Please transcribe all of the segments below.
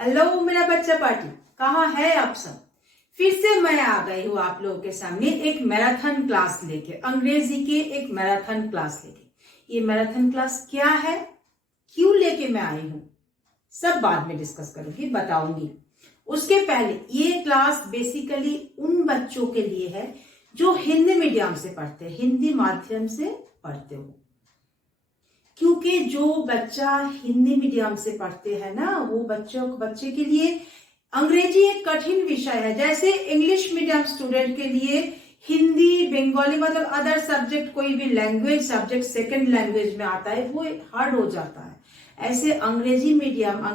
Hello मेरा बच्चा party, कहाँ है आप सब। फिर से मैं आ गई हूँ आप लोगों के सामने एक मैराथन क्लास लेके, अंग्रेजी के एक मैराथन क्लास लेके। ये मैराथन क्लास क्या है, क्यों लेके मैं आई हूँ, सब बाद में डिस्कस करूंगी, बताऊंगी। उसके पहले ये क्लास बेसिकली उन बच्चों के लिए है जो हिंदी मीडियम से पढ़ते हैं, हिंदी माध्यम से पढ़ते हो। क्योंकि जो बच्चा हिंदी मीडियम से पढ़ते हैं ना, वो बच्चे के लिए अंग्रेजी एक कठिन विषय है। जैसे इंग्लिश मीडियम स्टूडेंट के लिए हिंदी, बंगाली मतलब अदर सब्जेक्ट, कोई भी लैंग्वेज सब्जेक्ट सेकंड लैंग्वेज में आता है वो हार्ड हो जाता है। ऐसे अंग्रेजी मीडियम,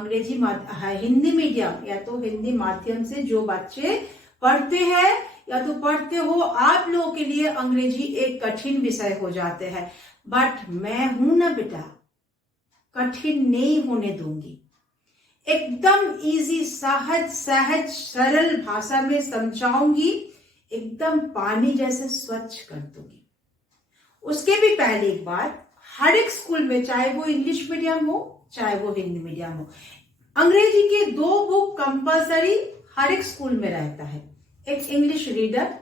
हिंदी मीडियम या तो हिंदी माध्यम से जो बच्चे पढ़ते हैं या तो पढ़ते हो, आप लोगों के लिए अंग्रेजी एक कठिन विषय हो जाते हैं। बट मैं हूं ना बेटा, कठिन नहीं होने दूंगी। एकदम इजी, सहज सरल भाषा में समझाऊंगी, एकदम पानी जैसे स्वच्छ कर दूंगी। उसके भी पहले एक बात, हर एक स्कूल में, चाहे वो इंग्लिश मीडियम हो चाहे वो हिंदी मीडियम हो, अंग्रेजी के 2 बुक कंपलसरी हर एक स्कूल में रहता है। एक इंग्लिश रीडर,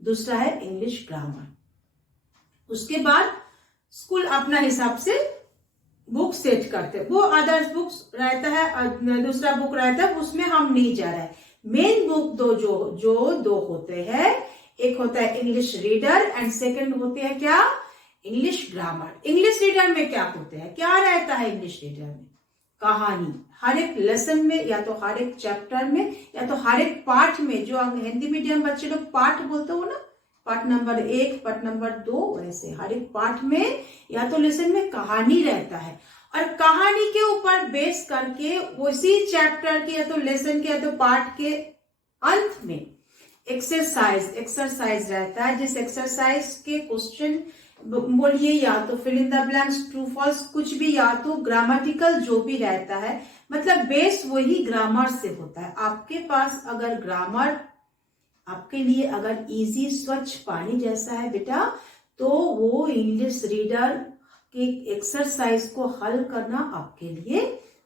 दूसरा है इंग्लिश ग्रामर। उसके बाद स्कूल अपना हिसाब से बुक सेट करते, वो अदर्स बुक्स रहता है, दूसरा बुक रहता है, उसमें हम नहीं जा रहे हैं। मेन बुक जो दो होते हैं, एक होता है इंग्लिश रीडर एंड सेकंड होते हैं क्या, इंग्लिश ग्रामर। इंग्लिश रीडर में क्या होते हैं, क्या रहता है इंग्लिश रीडर में, कहानी हर एक लेसन में, या तो हर एक चैप्टर में, या तो हर एक पार्ट में। जो हिंदी मीडियम बच्चे लोग पार्ट बोलते हो ना, पार्ट नंबर 1, पार्ट नंबर 2, वैसे हर एक पार्ट में या तो लेसन में कहानी रहता है, और कहानी के ऊपर बेस करके उसी चैप्टर के या तो लेसन के या तो पार्ट के अंत में एक्सरसाइज रहता है। जिस एक्सरसाइज के क्वेश्चन बोलिए, या तो fill in the blanks, true false, कुछ भी, या तो ग्रामेटिकल जो भी रहता है, मतलब बेस वही ग्रामर से होता है। आपके पास अगर ग्रामर आपके लिए अगर इजी स्वच्छ पानी जैसा है बेटा, तो वो इंग्लिश रीडर के एक्सरसाइज को हल करना आपके लिए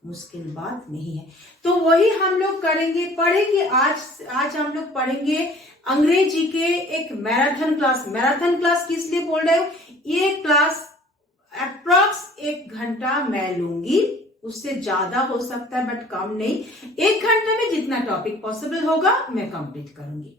मुश्किल बात नहीं है। तो वही हम लोग पढ़ेंगे आज हम लोग पढ़ेंगे अंग्रेजी के एक मैराथन क्लास। मैराथन क्लास किस लिए बोल रहे हो, ये क्लास अप्रॉक्स 1 घंटा मैं लूंगी, उससे ज्यादा हो सकता है बट कम नहीं। 1 घंटे में जितना टॉपिक पॉसिबल होगा मैं कंप्लीट करूंगी।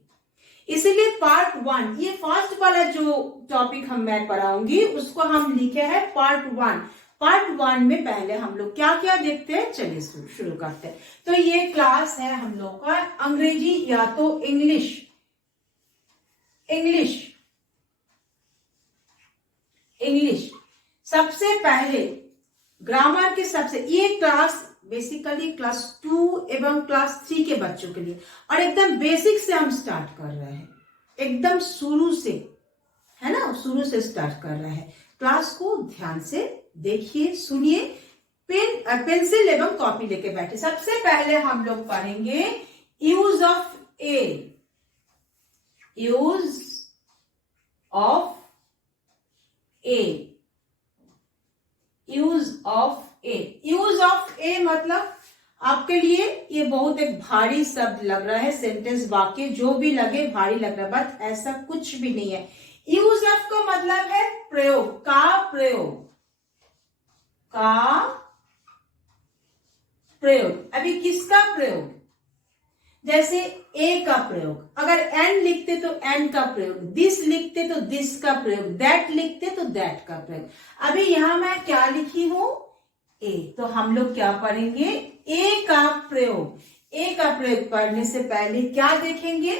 इसलिए पार्ट 1, ये फर्स्ट वाला जो टॉपिक मैं पढ़ाऊंगी उसको हम लिखे हैं पार्ट 1। पार्ट 1 में पहले हम लोग क्या क्या देखते हैं, चलिए शुरू करते हैं। तो ये क्लास है हम लोग का अंग्रेजी या तो इंग्लिश सबसे पहले ग्रामर के ये क्लास बेसिकली क्लास 2 एवं क्लास 3 के बच्चों के लिए, और एकदम बेसिक से हम स्टार्ट कर रहे हैं, एकदम शुरू से, है ना, शुरू से स्टार्ट कर रहे हैं। क्लास को ध्यान से देखिए, सुनिए, पेंसिल एवं कॉपी लेके बैठे। सबसे पहले हम लोग पढ़ेंगे use of a. Use of a, use of a. Use of a मतलब आपके लिए ये बहुत एक भारी शब्द लग रहा है, सेंटेंस वाक्य जो भी लगे भारी लग रहा है, बट ऐसा कुछ भी नहीं है। यूज ऑफ का मतलब है प्रयोग, का प्रयोग। अभी किसका प्रयोग, जैसे ए का प्रयोग, अगर एन लिखते तो एन का प्रयोग, दिस लिखते तो दिस का प्रयोग, दैट लिखते तो दैट का प्रयोग। अभी यहां मैं क्या लिखी हूं, ए, तो हम लोग क्या पढ़ेंगे, ए का प्रयोग। ए का प्रयोग पढ़ने से पहले क्या देखेंगे,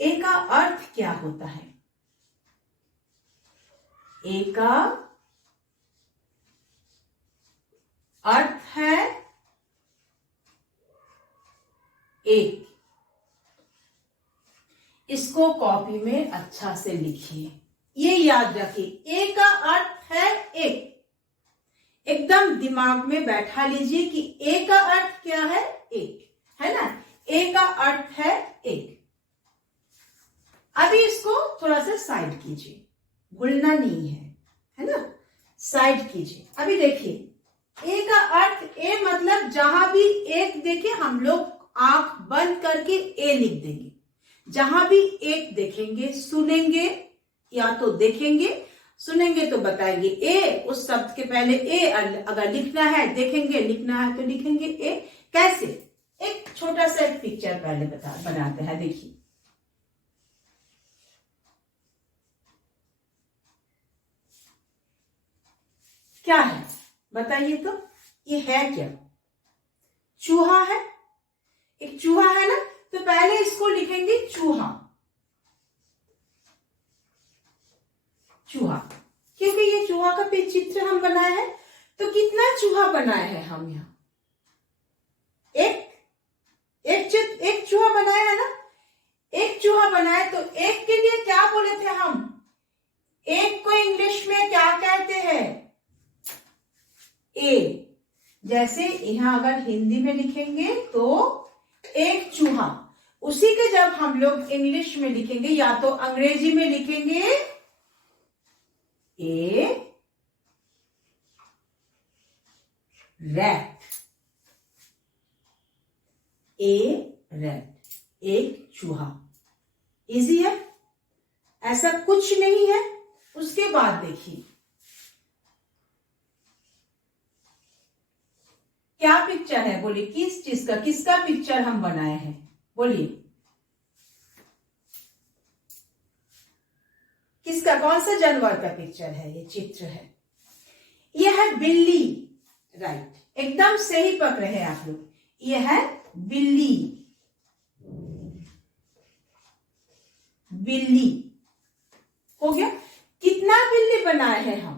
ए का अर्थ क्या होता है। ए का अर्थ है एक। इसको कॉपी में अच्छा से लिखिए, ये याद रखिए, ए का अर्थ है एक। एकदम दिमाग में बैठा लीजिए कि ए का अर्थ क्या है, एक, है ना, ए का अर्थ है एक। अभी इसको थोड़ा सा साइड कीजिए, भूलना नहीं है ना, साइड कीजिए। अभी देखिए, ए का अर्थ, ए मतलब जहां भी एक देखे हम लोग आंख बंद करके ए लिख देंगे। जहां भी एक देखेंगे, सुनेंगे या तो देखेंगे, सुनेंगे तो बताएंगे ए, उस शब्द के पहले ए अगर लिखना है, देखेंगे लिखना है तो लिखेंगे ए। कैसे? एक छोटा सा एक पिक्चर पहले बनाते हैं। देखिए, क्या है बताइए तो, ये है क्या? चूहा है, एक चूहा है ना, तो पहले इसको लिखेंगे चूहा, चूहा, क्योंकि ये चूहा का चित्र हम बनाए हैं। तो कितना चूहा बनाए हैं हम यहाँ? एक चूहा बनाया है ना, एक चूहा बनाए। तो एक के लिए क्या बोले थे हम? एक को इंग्लिश में क्या कहते हैं? ए। जैसे यहां अगर हिंदी में लिखेंगे तो एक चूहा, उसी के जब हम लोग इंग्लिश में लिखेंगे या तो अंग्रेजी में लिखेंगे ए रैट, ए रैट, एक चूहा। इजी है, ऐसा कुछ नहीं है। उसके बाद देखिए क्या पिक्चर है, बोलिए किस चीज का, किसका पिक्चर हम बनाए हैं? बोलिए किसका, कौन सा जानवर का पिक्चर है? ये चित्र है, ये है बिल्ली। राइट, एकदम सही पकड़े हैं आप लोग। ये है बिल्ली, बिल्ली हो गया। कितना बिल्ली बनाए हैं हम?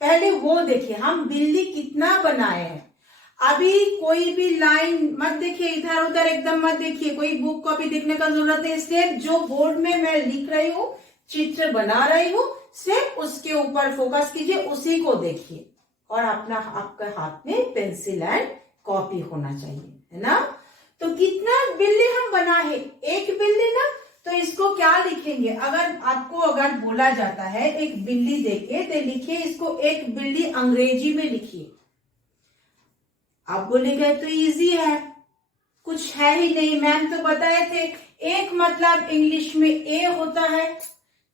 पहले वो देखिए, हम बिल्ली कितना बनाए हैं। अभी कोई भी लाइन मत देखिए, इधर उधर एकदम मत देखिए, कोई बुक कॉपी देखने का जरूरत नहीं। सिर्फ जो बोर्ड में मैं लिख रही हूं, चित्र बना रही हूं, सिर्फ उसके ऊपर फोकस कीजिए, उसी को देखिए। और आपके हाथ में पेंसिल एंड कॉपी होना चाहिए, है ना। तो कितना बिल्ली हम बनाए? एक बिल्ली ना, तो इसको क्या लिखेंगे? अगर बोला जाता है एक बिल्ली देखे तो लिखिए इसको एक बिल्ली, अंग्रेजी में लिखिए। आप बोलेंगे तो इजी है, कुछ है ही नहीं, मैम तो बताए थे एक मतलब इंग्लिश में ए होता है।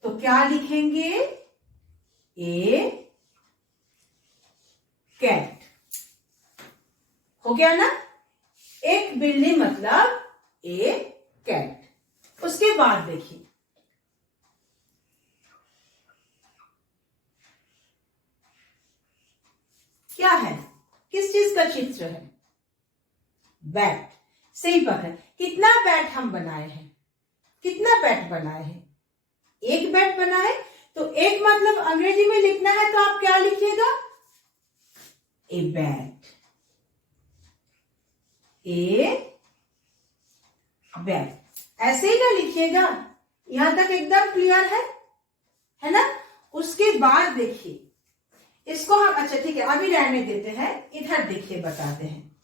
तो क्या लिखेंगे? ए कैट, हो गया ना। एक बिल्ली मतलब ए कैट। उसके बाद देखिए क्या है, किस चीज का चित्र है? बैट, सही पकड़। कितना बैट हम बनाए हैं? कितना बैट बनाए हैं? एक बैट बना है। तो एक मतलब अंग्रेजी में लिखना है तो आप क्या लिखिएगा? ए बैट, ए बैट, ऐसे ही ना लिखिएगा। यहां तक एकदम क्लियर है ना। उसके बाद देखिए इसको हम, अच्छा ठीक है अभी रहने देते हैं। इधर देखिए, बताते हैं।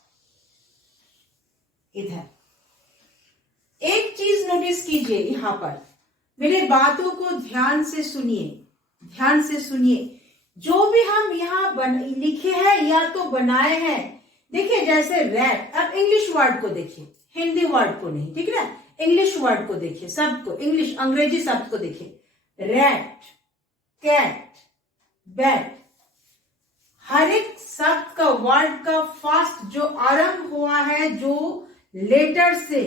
इधर एक चीज नोटिस कीजिए, यहां पर मेरे बातों को ध्यान से सुनिए, ध्यान से सुनिए। जो भी हम यहाँ लिखे हैं या तो बनाए हैं, देखिए जैसे रैट, अब इंग्लिश वर्ड को देखिए, हिंदी वर्ड को नहीं, ठीक है ना। इंग्लिश वर्ड को देखिए, शब्द को, इंग्लिश अंग्रेजी शब्द को देखिए। रैट, कैट, बैट, हर एक शब्द का, वर्ड का फर्स्ट जो आरंभ हुआ है, जो लेटर से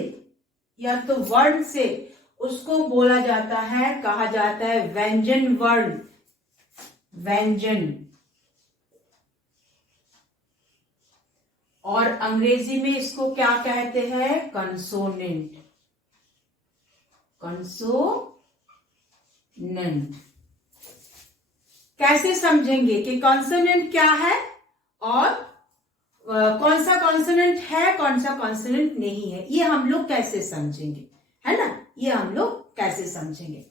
या तो वर्ण से, उसको बोला जाता है, कहा जाता है व्यंजन वर्ण, व्यंजन। और अंग्रेजी में इसको क्या कहते हैं? Consonant, consonant. कैसे समझेंगे कि कॉन्सोनेंट क्या है और कौन सा कॉन्सोनेंट है, कौन सा कॉन्सोनेंट नहीं है? ये हम लोग कैसे समझेंगे, है ना। ये हम लोग कैसे समझेंगे?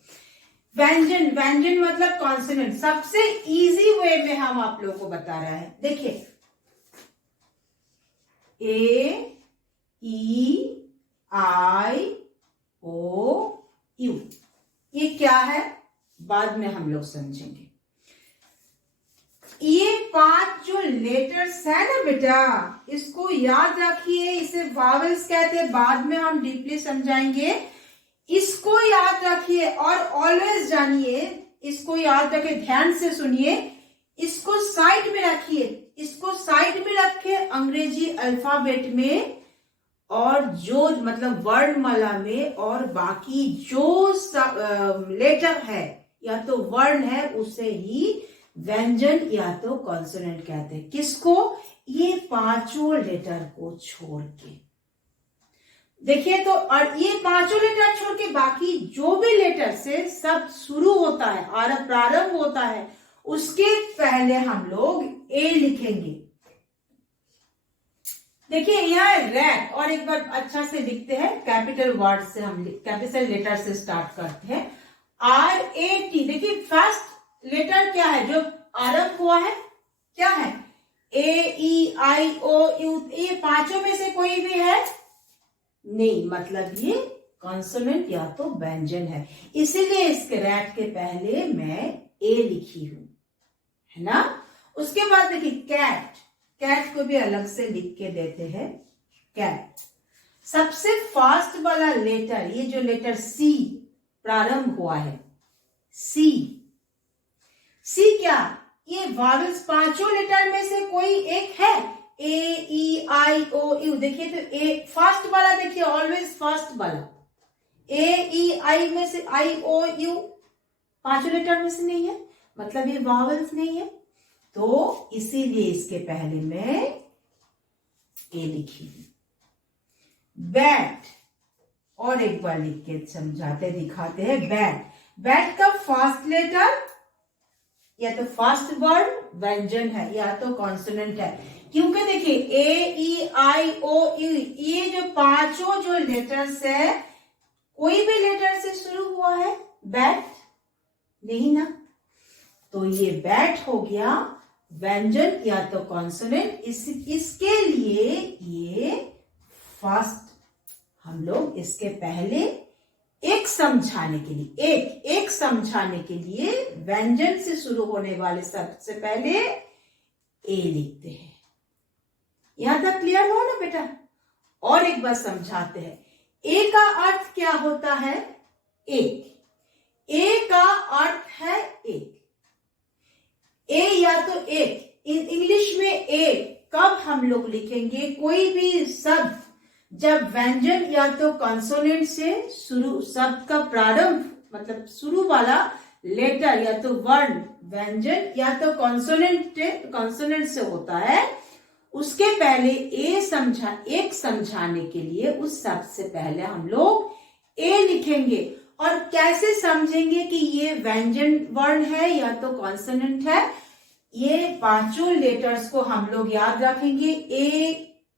व्यंजन, व्यंजन मतलब कॉन्सोनेंट। सबसे इजी वे में हम आप लोगों को बता रहे हैं। देखिए ए, ई, आई, ओ, यू, ये क्या है बाद में हम लोग समझेंगे। ये 5 जो लेटर्स है ना बेटा, इसको याद रखिए, इसे वावल्स कहते हैं, बाद में हम डीपली समझाएंगे। इसको याद रखिए और ऑलवेज जानिए, इसको याद रखिए, ध्यान से सुनिए, इसको साइड में रखिए, इसको साइड में रखे अंग्रेजी अल्फाबेट में, और जो मतलब वर्णमाला में, और बाकी जो लेटर है या तो वर्ण है उसे ही व्यंजन या तो कॉन्सोनेंट कहते हैं। किसको? ये पांचों लेटर को छोड़ के। देखिए तो, और ये पांचों लेटर छोड़ के बाकी जो भी लेटर से सब शुरू होता है और प्रारंभ होता है, उसके पहले हम लोग ए लिखेंगे। देखिए यह रैट, और एक बार अच्छा से लिखते हैं, कैपिटल वर्ड से हम कैपिटल लेटर से स्टार्ट करते हैं, RAT। देखिए फर्स्ट लेटर क्या है जो आरंभ हुआ है, क्या है? AEIOU। ये पांचों में से कोई भी है नहीं, मतलब ये कॉन्सोनेंट या तो व्यंजन है, इसीलिए इसके रैट के पहले मैं ए लिखी हूं, है ना। उसके बाद देखिए कैट, कैट को भी अलग से लिख के देते हैं। कैट सबसे फास्ट वाला लेटर, ये जो लेटर सी प्रारंभ हुआ है, सी। सी क्या? ये वावल्स पांचों लेटर में से कोई एक है? AEIOU। देखिए तो ए फास्ट वाला, देखिए ऑलवेज फास्ट वाला, AEI में से IOU पांचों लेटर में से नहीं है, मतलब ये वावल्स नहीं है, तो इसीलिए इसके पहले मैं ए लिखी हूं। बैट, और एक बार लिख के समझाते दिखाते हैं। बैट, बैट का फास्ट लेटर या तो फास्ट वर्ड व्यंजन है या तो कॉन्सोनेंट है, क्योंकि देखिए AEIOU ये जो पांचों जो लेटर्स है, कोई भी लेटर से शुरू हुआ है? बैट नहीं ना, तो ये बैट हो गया व्यंजन या तो कॉन्सोनेंट। इसके लिए ये फास्ट, हम लोग इसके पहले एक समझाने के लिए, एक समझाने के लिए व्यंजन से शुरू होने वाले शब्द से पहले ए लिखते हैं। यहां तक क्लियर हो ना बेटा? और एक बार समझाते हैं। ए का अर्थ क्या होता है? एक। ए का अर्थ है एक। ए या तो एक, इंग्लिश में ए कब हम लोग लिखेंगे? कोई भी शब्द जब व्यंजन या तो कॉन्सोनेंट से शुरू, शब्द का प्रारंभ मतलब शुरू वाला लेटर या तो वर्ण व्यंजन या तो कॉन्सोनेंट से होता है, उसके पहले एक समझाने के लिए उस शब्द से पहले हम लोग ए लिखेंगे। और कैसे समझेंगे कि ये व्यंजन वर्ण है या तो कॉन्सोनेंट है? ये पांचों लेटर्स को हम लोग याद रखेंगे।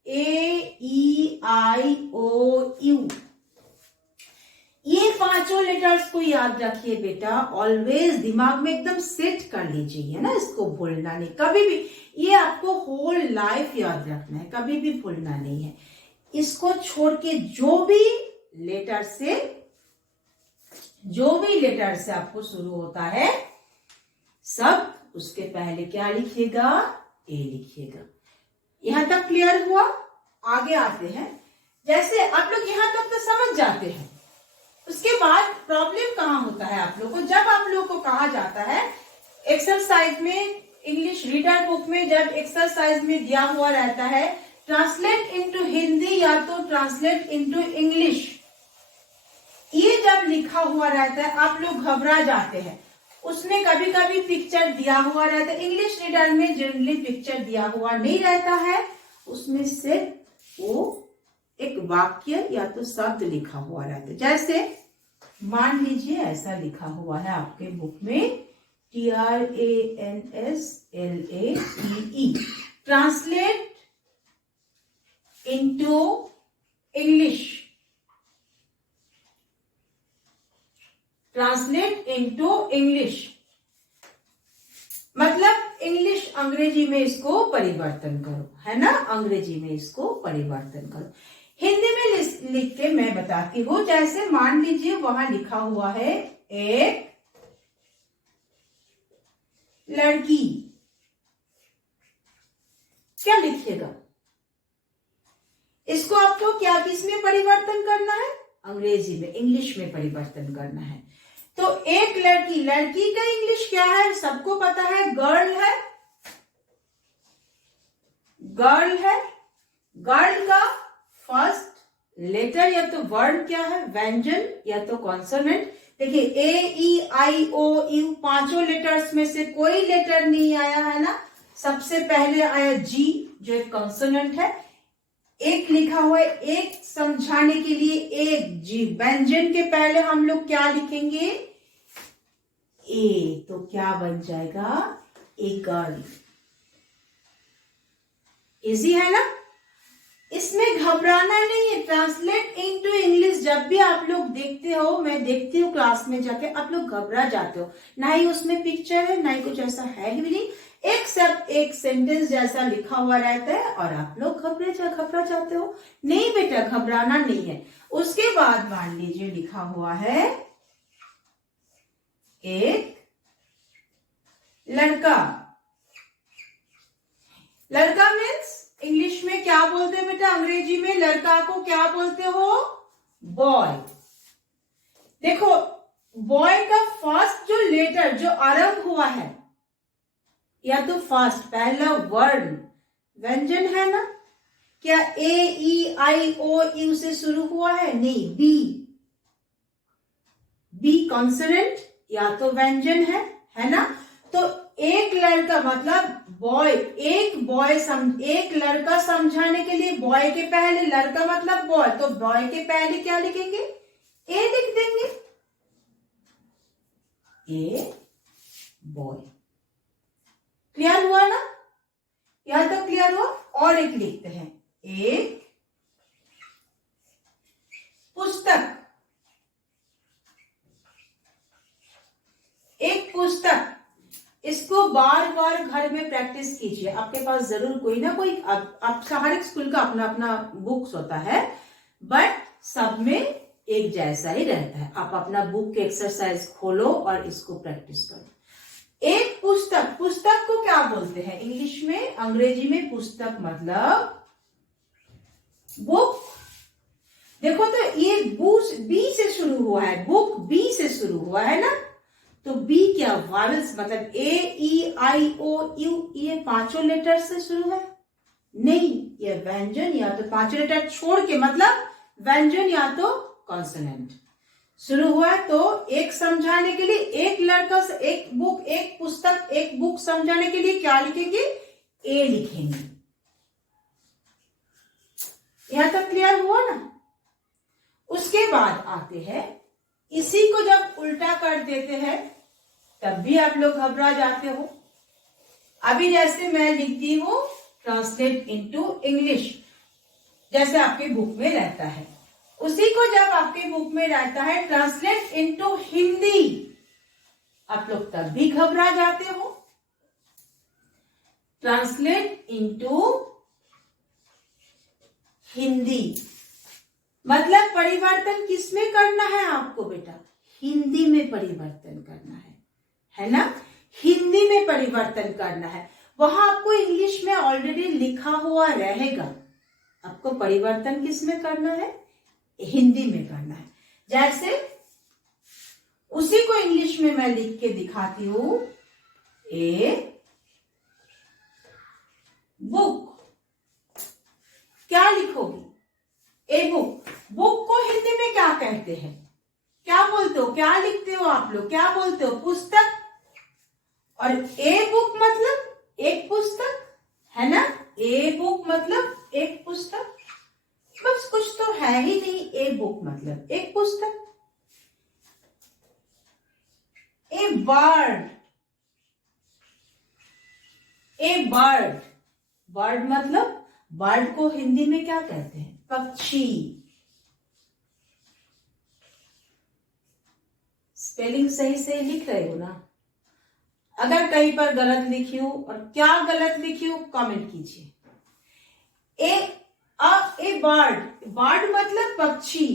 AEIOU, ये पांचों लेटर्स को याद रखिए बेटा, ऑलवेज दिमाग में एकदम सेट कर लीजिए ना, इसको भूलना नहीं कभी भी। ये आपको होल लाइफ याद रखना है, कभी भी भूलना नहीं है। इसको छोड़ के जो भी लेटर से आपको शुरू होता है, सब उसके पहले क्या लिखिएगा? ए लिखिएगा। यहां तक क्लियर हुआ? आगे आते हैं। जैसे आप लोग यहां तक तो समझ जाते हैं, उसके बाद प्रॉब्लम कहां होता है आप लोग को? जब आप लोग को कहा जाता है एक्सरसाइज में, इंग्लिश रीडर बुक में जब एक्सरसाइज में दिया हुआ रहता है ट्रांसलेट इनटू हिंदी या तो ट्रांसलेट इनटू इंग्लिश, ये जब लिखा हुआ रहता है आप लोग घबरा जाते हैं। उसमें कभी कभी पिक्चर दिया हुआ रहता है, इंग्लिश रीडर में जनरली पिक्चर दिया हुआ नहीं रहता है, उसमें से वो एक वाक्य या तो शब्द लिखा हुआ रहता है। जैसे मान लीजिए ऐसा लिखा हुआ है आपके बुक में, TRANSLATE, translate into English, translate into English मतलब इंग्लिश अंग्रेजी में इसको परिवर्तन करो, है ना, अंग्रेजी में इसको परिवर्तन करो। हिंदी में लिख के मैं बताती हूं। जैसे मान लीजिए वहां लिखा हुआ है एक लड़की, क्या लिखिएगा? इसको आपको क्या किस में परिवर्तन करना है? अंग्रेजी में, इंग्लिश में परिवर्तन करना है। तो एक लड़की, लड़की का इंग्लिश क्या है? सबको पता है, गर्ल है। गर्ल है। गर्ल का फर्स्ट लेटर या तो वर्ड क्या है? व्यंजन या तो कॉन्सोनेंट। देखिए ए ई आई ओ यू, पांचों लेटर्स में से कोई लेटर नहीं आया है ना। सबसे पहले आया जी, जो एक कॉन्सोनेंट है। एक लिखा हुआ है, एक समझाने के लिए एक जी। व्यंजन के पहले हम लोग क्या लिखेंगे? ए, तो क्या बन जाएगा? A girl. इजी है ना? इसमें घबराना नहीं है। ट्रांसलेट इनटू इंग्लिश जब भी आप लोग देखते हो, मैं देखती हूँ क्लास में जाके, आप लोग घबरा जाते हो। ना ही उसमें पिक्चर है, ना ही कुछ ऐसा है ही नहीं, एक शब्द एक सेंटेंस जैसा लिखा हुआ रहता है और आप लोग घबरा जाते हो। नहीं बेटा, घबराना नहीं है। उसके बाद मान लीजिए लिखा हुआ है एक लड़का। लड़का मीन्स इंग्लिश में क्या बोलते हैं बेटा? अंग्रेजी में लड़का को क्या बोलते हो? बॉय। देखो बॉय का फर्स्ट जो लेटर जो आरंभ हुआ है, या तो फर्स्ट पहला वर्ड व्यंजन है ना। क्या ए ई आई ओ यू से शुरू हुआ है? नहीं, बी। बी कॉन्सोनेंट या तो व्यंजन है ना। तो एक लड़का मतलब बॉय, एक लड़का समझाने के लिए बॉय के पहले, लड़का मतलब बॉय, तो बॉय के पहले क्या लिखेंगे? ए लिख देंगे। A boy. क्लियर हुआ ना? यहां तक क्लियर हुआ? और एक लिखते हैं, एक पुस्तक। एक पुस्तक। इसको बार बार घर में प्रैक्टिस कीजिए। आपके पास जरूर कोई ना कोई, आपका हर एक स्कूल का अपना अपना बुक्स होता है, बट सब में एक जैसा ही रहता है। आप अपना बुक के एक्सरसाइज खोलो और इसको प्रैक्टिस करो। एक पुस्तक। पुस्तक को क्या बोलते हैं इंग्लिश में? अंग्रेजी में पुस्तक मतलब बुक। देखो तो ये बी से शुरू हुआ है, बुक बी से शुरू हुआ है ना। तो बी क्या? वावेल्स मतलब ए ई आई ओ यू, ये पांचों लेटर से शुरू है? नहीं, ये व्यंजन या तो पांचों लेटर छोड़ के, मतलब व्यंजन या तो कॉन्सोनेंट शुरू हुआ है। तो एक समझाने के लिए एक लड़का से एक बुक, एक पुस्तक, एक बुक समझाने के लिए क्या लिखेंगे? ए लिखेंगे। यहां तक क्लियर हुआ ना? उसके बाद आते हैं, इसी को जब उल्टा कर देते हैं तब भी आप लोग घबरा जाते हो। अभी जैसे मैं लिखती हूं ट्रांसलेट इनटू इंग्लिश, जैसे आपके बुक में रहता है, उसी को जब आपके बुक में रहता है ट्रांसलेट इनटू हिंदी, आप लोग तब भी घबरा जाते हो। ट्रांसलेट इनटू हिंदी मतलब परिवर्तन किसमें करना है आपको बेटा? हिंदी में परिवर्तन करना है ना। हिंदी में परिवर्तन करना है। वहां आपको इंग्लिश में ऑलरेडी लिखा हुआ रहेगा, आपको परिवर्तन किसमें करना है? हिंदी में करना है। जैसे उसी को इंग्लिश में मैं लिख के दिखाती हूं, ए बुक। क्या लिखोगी? A book. बुक को हिंदी में क्या कहते हैं? क्या बोलते हो? क्या लिखते हो आप लोग? क्या बोलते हो? पुस्तक। और ए बुक मतलब एक पुस्तक है ना। ए बुक मतलब एक पुस्तक, बस कुछ तो है ही नहीं। ए बुक मतलब एक पुस्तक। ए बर्ड। ए बर्ड। बर्ड मतलब, बर्ड को हिंदी में क्या कहते हैं? पक्षी। स्पेलिंग सही से लिख रहे हो ना? अगर कहीं पर गलत लिखी हूं और क्या गलत लिखी हूं कमेंट कीजिए। ए बर्ड। बर्ड मतलब पक्षी।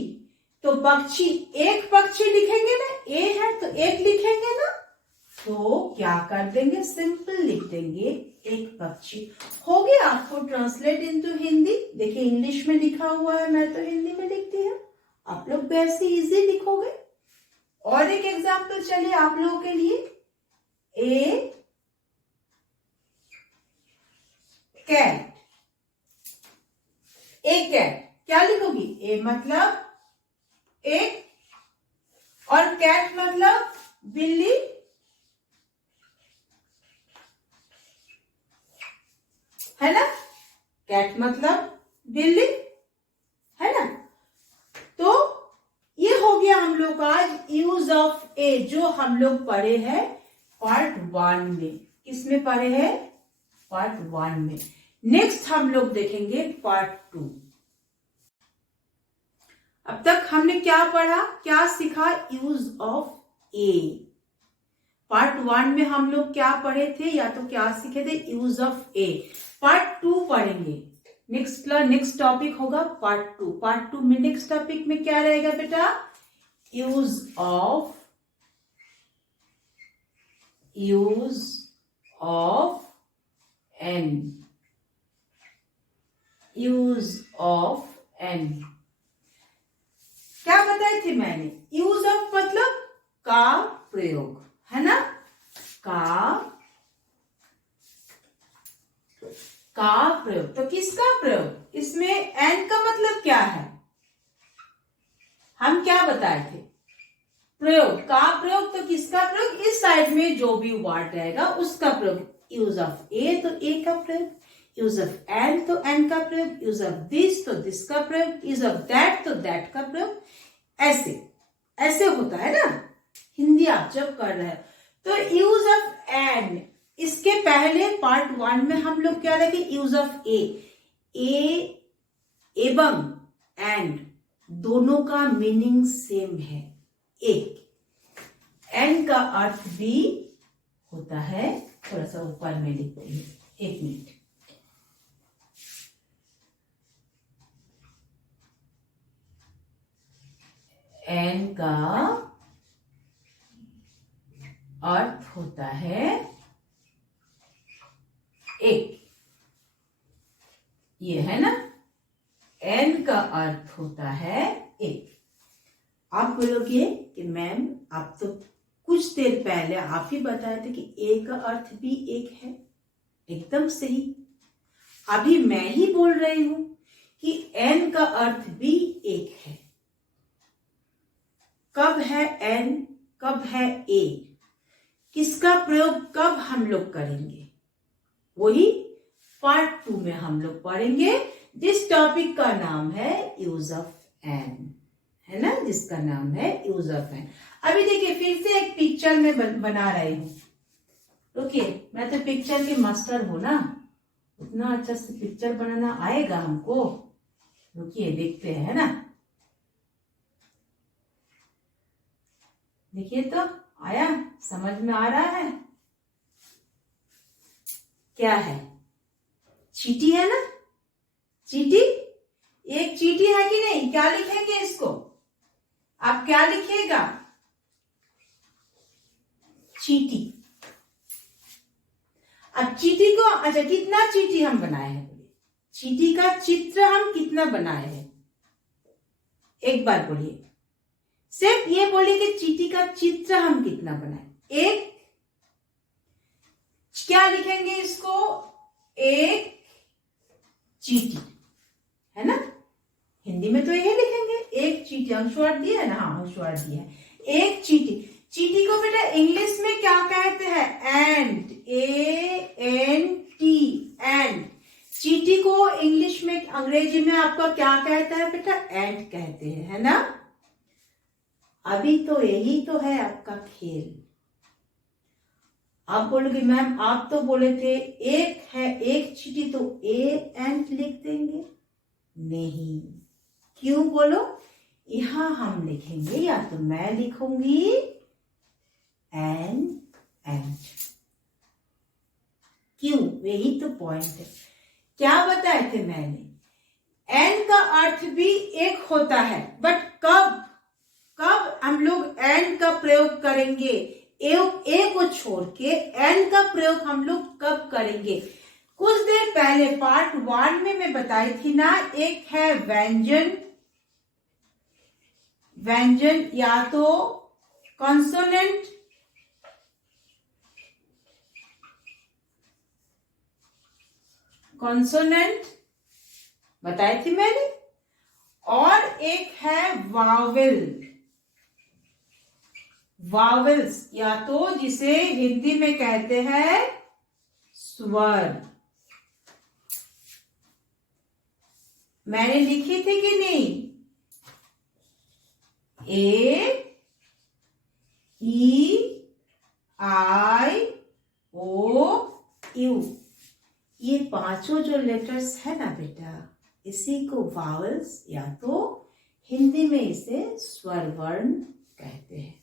तो पक्षी, एक पक्षी लिखेंगे ना, ए है तो एक लिखेंगे ना। तो क्या कर देंगे, सिंपल लिख देंगे एक पक्षी। हो गया आपको ट्रांसलेट इनटू हिंदी। देखिए इंग्लिश में लिखा हुआ है, मैं तो हिंदी में लिखती हूँ, आप लोग भी ऐसे इजी लिखोगे। और एक एग्जाम्पल चलिए आप लोगों के लिए, ए कैट। ए कैट क्या लिखोगी, ए मतलब एक और कैट मतलब बिल्ली, है ना, कैट मतलब बिल्ली, है ना। तो ये हो गया हम लोग का आज यूज ऑफ ए, जो हम लोग पढ़े हैं पार्ट 1 में। किसमें पढ़े हैं, पार्ट 1 में। नेक्स्ट हम लोग देखेंगे पार्ट 2। अब तक हमने क्या पढ़ा, क्या सीखा, यूज ऑफ ए। पार्ट 1 में हम लोग क्या पढ़े थे, या तो क्या सीखे थे, यूज ऑफ ए। पार्ट 2 पढ़ेंगे, नेक्स्ट टॉपिक होगा पार्ट 2। पार्ट 2 में नेक्स्ट टॉपिक में क्या रहेगा बेटा, use of an, use of an. क्या बताए थे मैंने, यूज ऑफ मतलब का प्रयोग, है ना, का प्रयोग। तो किसका प्रयोग, इसमें एन का मतलब क्या है, हम क्या बताए थे, प्रयोग, का प्रयोग। तो किसका प्रयोग, इस साइड में जो भी वर्ड रहेगा उसका प्रयोग। यूज ऑफ ए तो ए का प्रयोग, यूज ऑफ एन तो एन का प्रयोग, यूज ऑफ दिस तो दिस का प्रयोग, यूज ऑफ दैट तो दैट का प्रयोग। ऐसे ऐसे होता है ना हिंदी आप जब कर रहे हैं। तो यूज ऑफ एन, इसके पहले पार्ट 1 में हम लोग क्या रखे, यूज ऑफ ए एवं एंड दोनों का मीनिंग सेम है, एक। एन का अर्थ भी होता है, थोड़ा सा ऊपर में लिखते हैं, एक मिनट। एन का अर्थ होता है एक, ये है ना, एन का अर्थ होता है एक। आप बोलोगे कि मैम आप तो कुछ देर पहले आप ही बताए थे कि ए का अर्थ भी एक है। एकदम सही, अभी मैं ही बोल रही हूं कि एन का अर्थ भी एक है। कब है एन, कब है ए, किसका प्रयोग कब हम लोग करेंगे, वही पार्ट 2 में हम लोग पढ़ेंगे, जिस टॉपिक का नाम है यूज ऑफ एन, है ना, जिसका नाम है यूज ऑफ एन। अभी देखिए फिर से एक पिक्चर में बना रही हूं, रुकिए, मैं तो पिक्चर के मास्टर हूं ना, उतना अच्छा से पिक्चर बनाना आएगा हमको। रुकिए देखते हैं, है ना, देखिए तो आया, समझ में आ रहा है, क्या है, चींटी है ना, चींटी, एक चींटी है कि नहीं, क्या लिखेंगे इसको, आप क्या लिखिएगा, चींटी। अब चींटी को, अच्छा कितना चींटी हम बनाए हैं, चींटी का चित्र हम कितना बनाए हैं, एक बार बोलिए, सिर्फ ये बोलिए कि चींटी का चित्र हम कितना बनाए, एक। क्या लिखेंगे इसको, एक चींटी, है ना, हिंदी में तो यही लिखेंगे, एक चींटी। अंशवार दिया है ना, हाँ अंशवार दिया है, एक चींटी। चींटी को बेटा इंग्लिश में क्या कहते हैं, एंट, ANT, एंट। चींटी को इंग्लिश में, अंग्रेजी में आपका क्या कहता है बेटा, एंट कहते हैं, है ना। अभी तो यही तो है आपका खेल। आप बोलोगे मैम आप तो बोले थे एक है, एक चींटी, तो एंट लिख देंगे, नहीं, क्यों बोलो, यहां हम लिखेंगे, या तो मैं लिखूंगी एंट, क्यों, यही तो पॉइंट है। क्या बताए थे मैंने, एन का अर्थ भी एक होता है, बट कब हम लोग एन का प्रयोग करेंगे, ए को छोड़ के एन का प्रयोग हम लोग कब करेंगे? कुछ देर पहले पार्ट 1 में मैं बताई थी ना, एक है व्यंजन, व्यंजन या तो कॉन्सोनेंट कॉन्सोनेंट बताई थी मैंने, और एक है वावेल, वावेल्स या तो जिसे हिंदी में कहते हैं स्वर। मैंने लिखी थी कि नहीं? ए, ई, आई, ओ, यू, ये पांचों जो लेटर्स है ना बेटा, इसी को वावल्स या तो हिंदी में इसे स्वर वर्ण कहते हैं।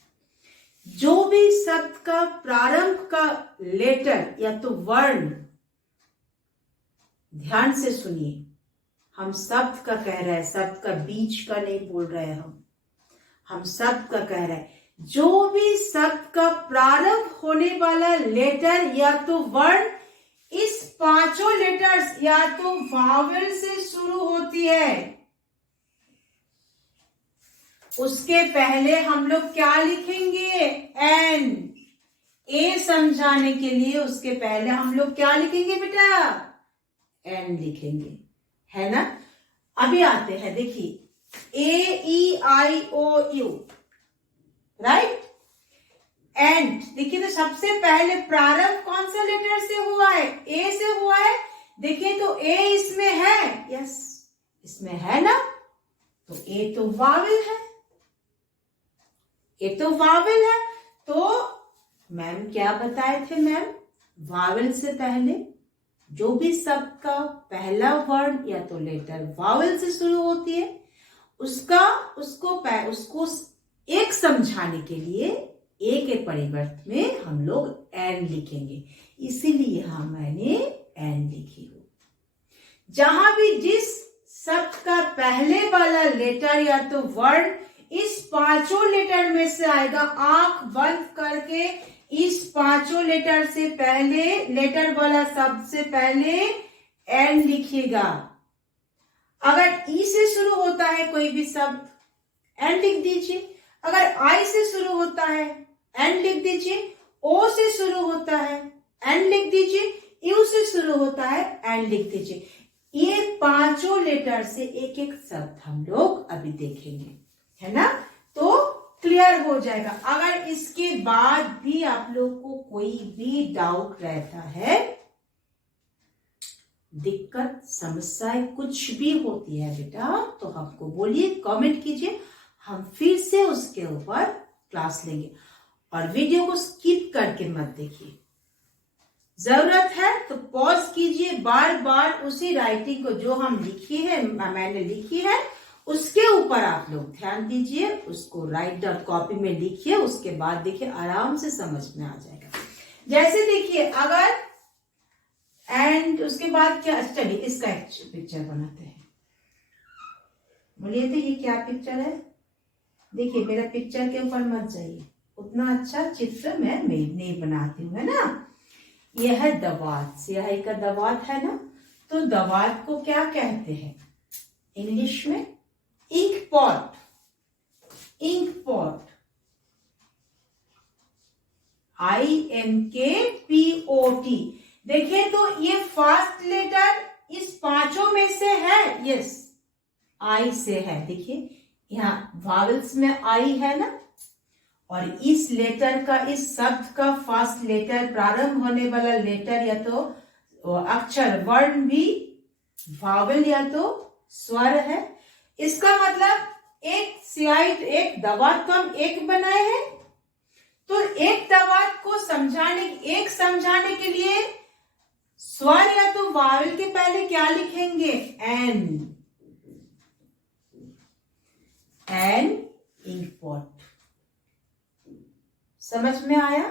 जो भी शब्द का प्रारंभ का लेटर या तो वर्ण, ध्यान से सुनिए, हम शब्द का कह रहे हैं, शब्द का बीच का नहीं बोल रहे हैं, हम शब्द का कह रहे हैं। जो भी शब्द का प्रारंभ होने वाला लेटर या तो वर्ण इस पांचों लेटर्स या तो वावेल से शुरू होती है, उसके पहले हम लोग क्या लिखेंगे? एन। ए समझाने के लिए उसके पहले हम लोग क्या लिखेंगे बेटा? एन लिखेंगे, है ना। अभी आते हैं, देखिए, ए, ई, आई, ओ, यू, राइट। एंड देखिए, तो सबसे पहले प्रारंभ कौन सा लेटर से हुआ है? ए से हुआ है। देखिए तो ए इसमें है, यस इसमें है ना, तो ए तो वावेल है, ए तो वावेल है। तो मैम क्या बताए थे मैम? वावेल से पहले जो भी शब्द का पहला वर्ण या तो लेटर वावेल से शुरू होती है, उसको एक समझाने के लिए ए के परिवर्त में हम लोग एन लिखेंगे, इसीलिए यहां मैंने एन लिखी हो। जहां भी जिस शब्द का पहले वाला लेटर या तो वर्ण इस पांचों लेटर में से आएगा, आंख बंद करके इस पांचों लेटर से पहले, लेटर वाला शब्द से पहले एन लिखिएगा। अगर ई से शुरू होता है कोई भी शब्द, एन लिख दीजिए। अगर आई से शुरू होता है, एन लिख दीजिए। ओ से शुरू होता है, एन लिख दीजिए। यू से शुरू होता है, एन लिख दीजिए। ये पांचों लेटर से एक एक शब्द हम लोग अभी देखेंगे, है ना, तो क्लियर हो जाएगा। अगर इसके बाद भी आप लोग को कोई भी डाउट रहता है, दिक्कत समस्याएं कुछ भी होती है बेटा, तो हमको बोलिए, कमेंट कीजिए, हम फिर से उसके ऊपर क्लास लेंगे। और वीडियो को स्किप करके मत देखिए, जरूरत है तो पॉज कीजिए, बार बार उसी राइटिंग को जो हम लिखी है, मैंने लिखी है, उसके ऊपर आप लोग ध्यान दीजिए, उसको राइट डाउन कॉपी में लिखिए, उसके बाद देखिए आराम से समझ में आ जाएगा। जैसे देखिए, अगर एंड उसके बाद क्या, चलिए इसका एक पिक्चर बनाते हैं। बोलिए तो ये क्या पिक्चर है? देखिए, मेरा पिक्चर के ऊपर मत जाइए, उतना अच्छा चित्र मैं नहीं बनाती हूँ, है ना। यह है दवात, स्याही का दवात है ना, तो दवात को क्या कहते हैं इंग्लिश में? Ink pot, ink pot, INKPOT। देखिए तो ये फर्स्ट लेटर इस पांचों में से है, यस आई से है। देखिए यहाँ वावल्स में आई है ना, और इस लेटर का, इस शब्द का फर्स्ट लेटर, प्रारंभ होने वाला लेटर या तो अक्षर वर्ण भी वावल या तो स्वर है। इसका मतलब एक दवात को हम एक बनाए हैं, तो एक दवात को समझाने के लिए स्वर या तो वावल के पहले क्या लिखेंगे? An, ink pot. समझ में आया?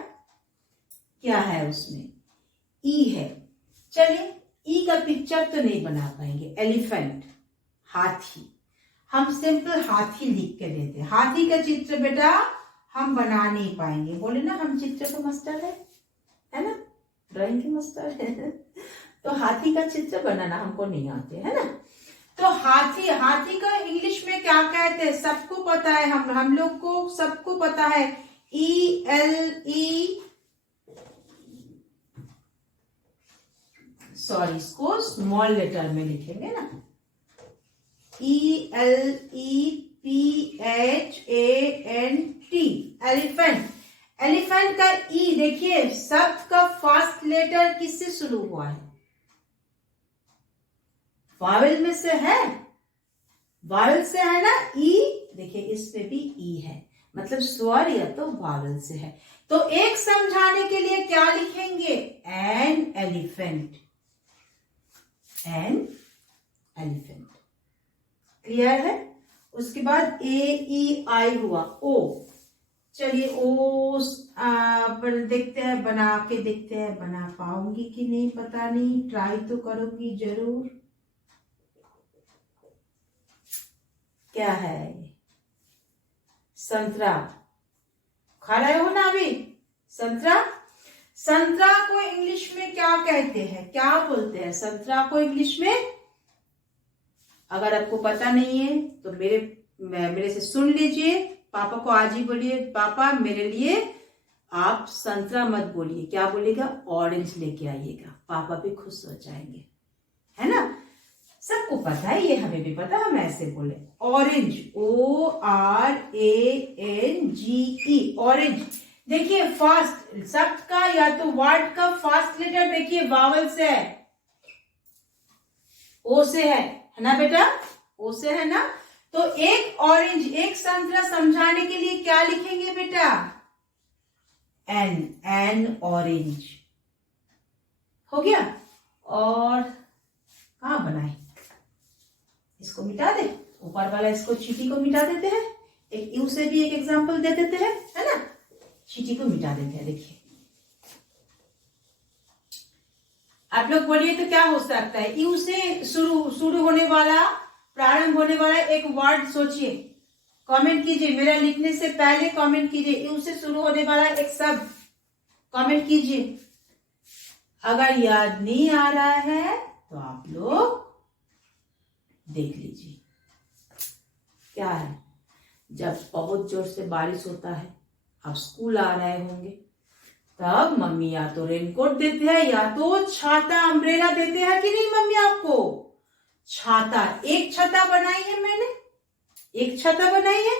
क्या है उसमें? ई है। चलिए, ई का पिक्चर तो नहीं बना पाएंगे। एलिफेंट, हाथी, हम सिंपल हाथी लिख के देते हैं। हाथी का चित्र बेटा हम बना नहीं पाएंगे। बोले ना हम चित्र को मास्टर है ना, ड्राइंग के मास्टर है। तो हाथी का चित्र बनाना हमको नहीं आते, है ना। तो हाथी का इंग्लिश में क्या कहते हैं, सबको पता है, हम लोग को सबको पता है, ELE, सॉरी इसको स्मॉल लेटर में लिखेंगे ना, ELEPHANT, एलिफेंट। एलिफेंट का ई देखिए, शब्द का फर्स्ट लेटर किससे शुरू हुआ है, वावेल में से है, वावेल से है ना, ई। देखिए इसमें भी ई है, मतलब स्वर या तो वावेल से है। तो एक समझाने के लिए क्या लिखेंगे, an elephant, an elephant. Clear है। उसके बाद AEI हुआ, ओ। चलिए ओ पर देखते हैं, बना के देखते हैं, बना पाऊंगी कि नहीं पता नहीं, ट्राई तो करूंगी जरूर। क्या है, संतरा खा रहे हो ना अभी, संतरा। संतरा को इंग्लिश में क्या कहते हैं, क्या बोलते हैं संतरा को इंग्लिश में। अगर आपको पता नहीं है तो मेरे से सुन लीजिए, पापा को आज ही बोलिए, पापा मेरे लिए आप संतरा मत बोलिए, क्या बोलेगा, ऑरेंज लेके आइएगा, पापा भी खुश हो जाएंगे, है ना। सबको पता है ये, हमें भी पता, हम ऐसे बोले ऑरेंज, ORANGE, ऑरेंज। देखिए फास्ट शब्द का या तो वर्ड का फास्ट लेटर देखिए वावल से है, ओ से है ना बेटा, ओ से है ना। तो एक ऑरेंज, एक संतरा समझाने के लिए क्या लिखेंगे बेटा, एन ऑरेंज। हो गया। और कहां बनाए, इसको मिटा दे, ऊपर वाला इसको चीटी को मिटा देते हैं, एक यू से भी एक एग्जांपल दे देते हैं, है ना, चीटी को मिटा देते हैं। देखिए आप लोग बोलिए तो क्या हो सकता है, यू से शुरू होने वाला, प्रारंभ होने वाला एक वर्ड सोचिए, कमेंट कीजिए, मेरा लिखने से पहले कमेंट कीजिए, यू से शुरू होने वाला एक शब्द कमेंट कीजिए। अगर याद नहीं आ रहा है तो आप लोग देख लीजिए। क्या है, जब बहुत जोर से बारिश होता है, आप स्कूल आ रहे होंगे, तब मम्मी या तो रेनकोट देते हैं या तो छाता, अम्ब्रेला देते हैं कि नहीं मम्मी आपको, छाता। एक छाता बनाई है मैंने, एक छाता बनाई है।